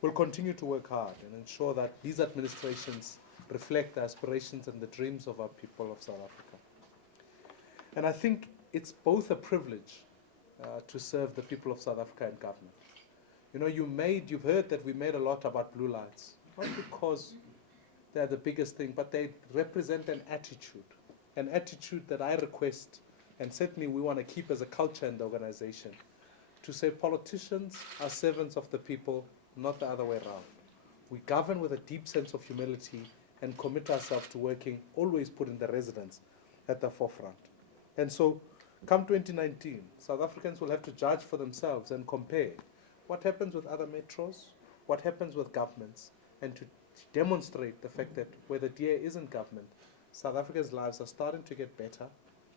We'll continue to work hard and ensure that these administrations reflect the aspirations and the dreams of our people of South Africa. And I think it's both a privilege to serve the people of South Africa in government. You know, you've heard that we made a lot about blue lights, not because they're the biggest thing, but they represent an attitude that I request, and certainly we want to keep as a culture in the organization, to say politicians are servants of the people, not the other way around. We govern with a deep sense of humility and commit ourselves to working, always putting the residents at the forefront. And so, come 2019, South Africans will have to judge for themselves and compare what happens with other metros, what happens with governments, and to demonstrate the fact that where the DA is in government, South Africa's lives are starting to get better,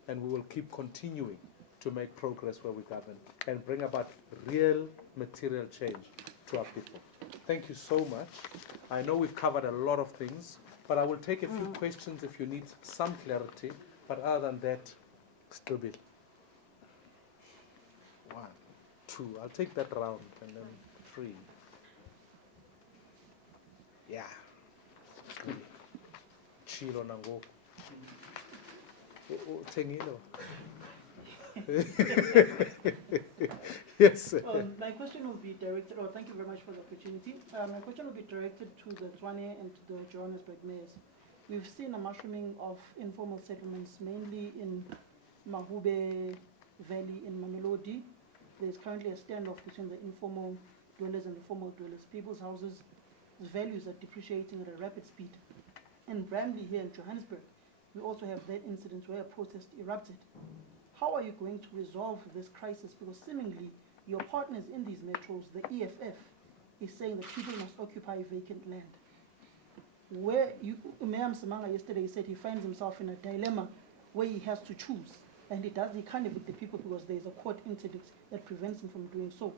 and we will keep continuing to make progress where we govern and bring about real material change to our people. Thank you so much. I know we've covered a lot of things, but I will take a few questions if you need some clarity, but other than that, still be. 1, 2, I'll take that round, and then 3. Yeah. Chilo nango. Tengilo. Yes. Sir. My question will be directed, thank you very much for the opportunity. My question will be directed to the Tshwane and to the Johannesburg mayors. We've seen a mushrooming of informal settlements, mainly in Mahube Valley in Mamelodi. There's currently a standoff between the informal dwellers and the formal dwellers. People's houses' values are depreciating at a rapid speed. In Bramley here in Johannesburg, we also have that incident where a protest erupted. How are you going to resolve this crisis? Because seemingly your partners in these metros, the EFF, is saying that people must occupy vacant land. Where Mayor Msimanga yesterday said he finds himself in a dilemma where he has to choose, and he can't evict the people because there is a court interdict that prevents him from doing so.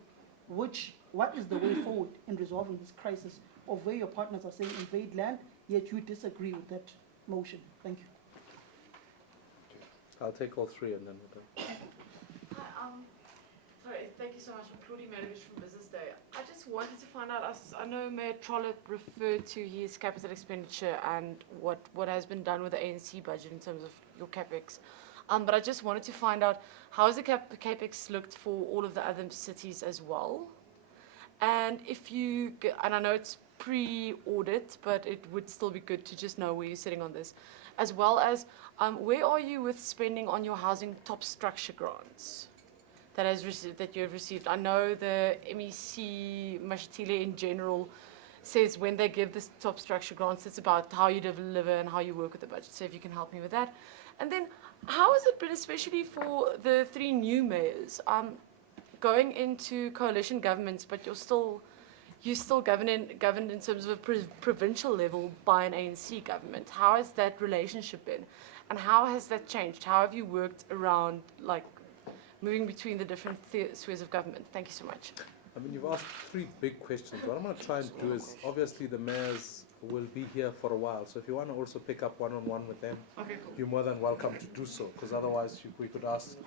What is the way forward in resolving this crisis of where your partners are saying invade land, yet you disagree with that motion? Thank you. I'll take all three and then we're done. Hi, sorry, thank you so much. I'm Claudie Madovich from Business Day. I just wanted to find out, I know Mayor Trollip referred to his capital expenditure and what has been done with the ANC budget in terms of your CapEx. But I just wanted to find out, how has the CapEx looked for all of the other cities as well? And and I know it's pre-audit, but it would still be good to just know where you're sitting on this. As well as, where are you with spending on your housing top structure grants that you have received? I know the MEC Mashatile in general says when they give this top structure grants, it's about how you deliver and how you work with the budget. So if you can help me with that. And then, how has it been, especially for the three new mayors, going into coalition governments, but you're still governed in terms of a provincial level by an ANC government? How has that relationship been? And how has that changed? How have you worked around, like, moving between the different spheres of government? Thank you so much. I mean, you've asked three big questions. What I'm going to try and do is, obviously the mayors will be here for a while, so if you want to also pick up one-on-one with them, okay, cool. You're more than welcome to do so, because otherwise we could ask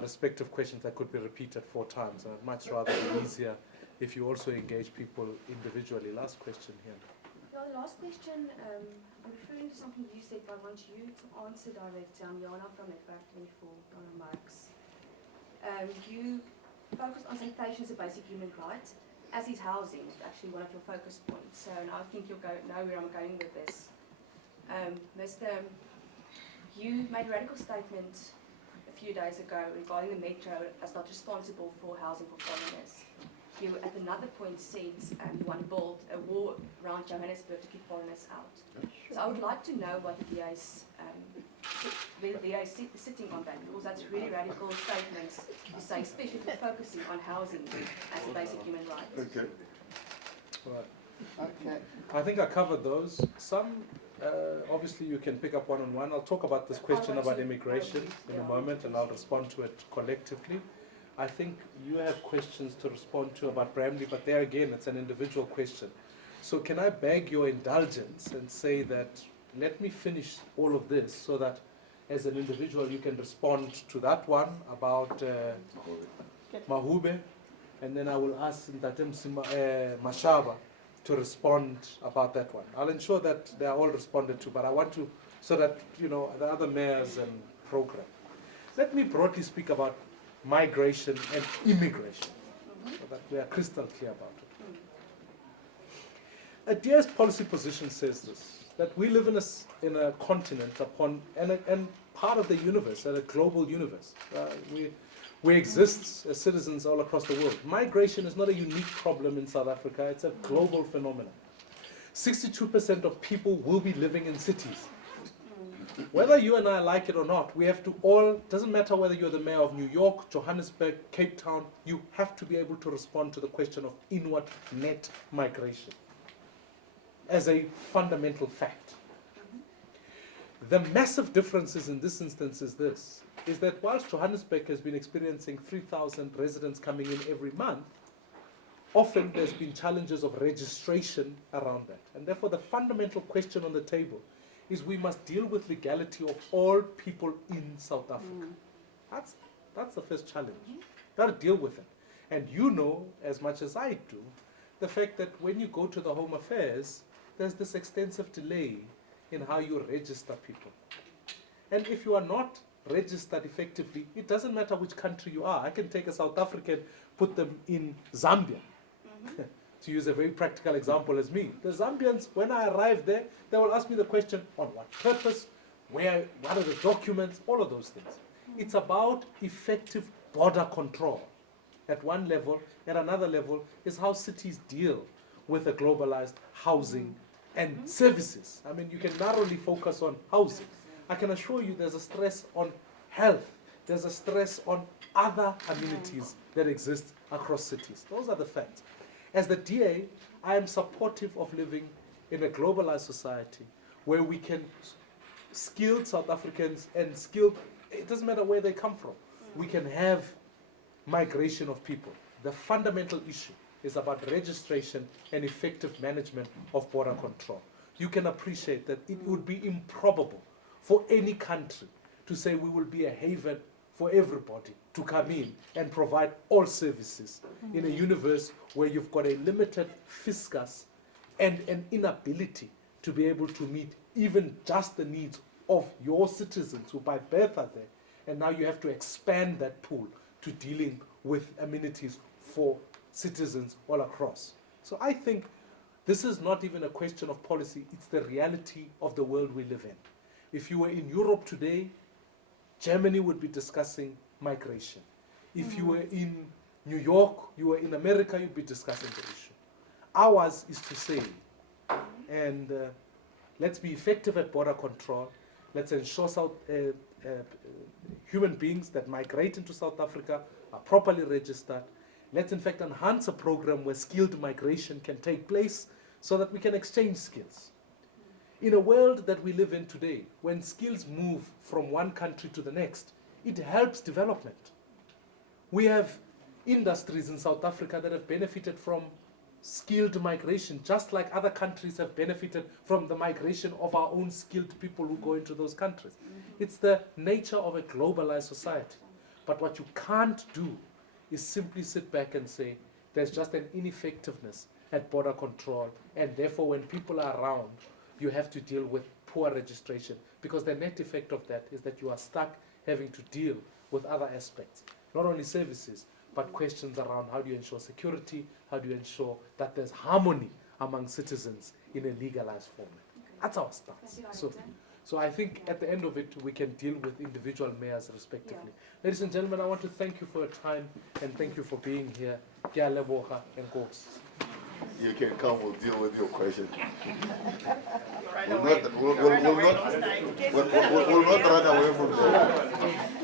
respective questions that could be repeated 4 times. I'd much rather be easier if you also engage people individually. Last question here. Yeah, the last question, I'm referring to something you said, but I want you to answer directly. I'm Jana from Netwerk 24, Donna Marks. You focused on sanitation as a basic human right, as is housing, actually one of your focus points. So now I think you'll know where I'm going with this. You made a radical statement a few days ago regarding the metro as not responsible for housing for foreigners. You at another point said you want to build a wall around Johannesburg to keep foreigners out. So I would like to know what the DA is sitting on that, because that's really radical statements to say, especially if we're focusing on housing as a basic human right. Okay. Right. Okay. I think I covered those. Some, obviously, you can pick up one-on-one. I'll talk about this question about immigration in a moment, and I'll respond to it collectively. I think you have questions to respond to about Bramley, but there again, it's an individual question. So can I beg your indulgence and say that let me finish all of this so that as an individual you can respond to that one about Mahube, and then I will ask Ntate Mashaba to respond about that one. I'll ensure that they are all responded to, but I want to, so that, you know, the other mayors and program. Let me broadly speak about migration and immigration, so that we are crystal clear about it. A DA's policy position says this, that we live in a continent and part of the universe, a global universe. We exist as citizens all across the world. Migration is not a unique problem in South Africa, it's a global phenomenon. 62% of people will be living in cities. Whether you and I like it or not, we have to all, doesn't matter whether you're the mayor of New York, Johannesburg, Cape Town, you have to be able to respond to the question of inward net migration as a fundamental fact. The massive differences in this instance is this, is that whilst Johannesburg has been experiencing 3,000 residents coming in every month, often there's been challenges of registration around that. And therefore the fundamental question on the table is we must deal with legality of all people in South Africa. That's the first challenge. Got to deal with it. And you know, as much as I do, the fact that when you go to the Home Affairs, there's this extensive delay in how you register people. And if you are not registered effectively, it doesn't matter which country you are. I can take a South African, put them in Zambia, to use a very practical example as me. The Zambians, when I arrive there, they will ask me the question, on what purpose, what are the documents, all of those things. It's about effective border control at one level. At another level is how cities deal with the globalized housing and services. I mean, you can narrowly focus on housing. I can assure you there's a stress on health. There's a stress on other amenities that exist across cities. Those are the facts. As the DA, I am supportive of living in a globalized society where we can skilled South Africans and skilled, it doesn't matter where they come from, we can have migration of people. The fundamental issue is about registration and effective management of border control. You can appreciate that it would be improbable for any country to say we will be a haven for everybody to come in and provide all services in a universe where you've got a limited fiscus and an inability to be able to meet even just the needs of your citizens who by birth are there, and now you have to expand that pool to dealing with amenities for citizens all across. So I think this is not even a question of policy, it's the reality of the world we live in. If you were in Europe today, Germany would be discussing migration. If you were in New York, you were in America, you'd be discussing the issue. Ours is to say, and let's be effective at border control. Let's ensure human beings that migrate into South Africa are properly registered. Let's in fact enhance a program where skilled migration can take place so that we can exchange skills. In a world that we live in today, when skills move from one country to the next, it helps development. We have industries in South Africa that have benefited from skilled migration, just like other countries have benefited from the migration of our own skilled people who go into those countries. It's the nature of a globalized society. But what you can't do is simply sit back and say, there's just an ineffectiveness at border control, and therefore when people are around, you have to deal with poor registration, because the net effect of that is that you are stuck having to deal with other aspects, not only services, but questions around how do you ensure security, how do you ensure that there's harmony among citizens in a legalized format. That's our stance. So I think at the end of it, we can deal with individual mayors respectively. Ladies and gentlemen, I want to thank you for your time and thank you for being here. Kia leboga and goes. You can come, we'll deal with your question. We'll not run away from that.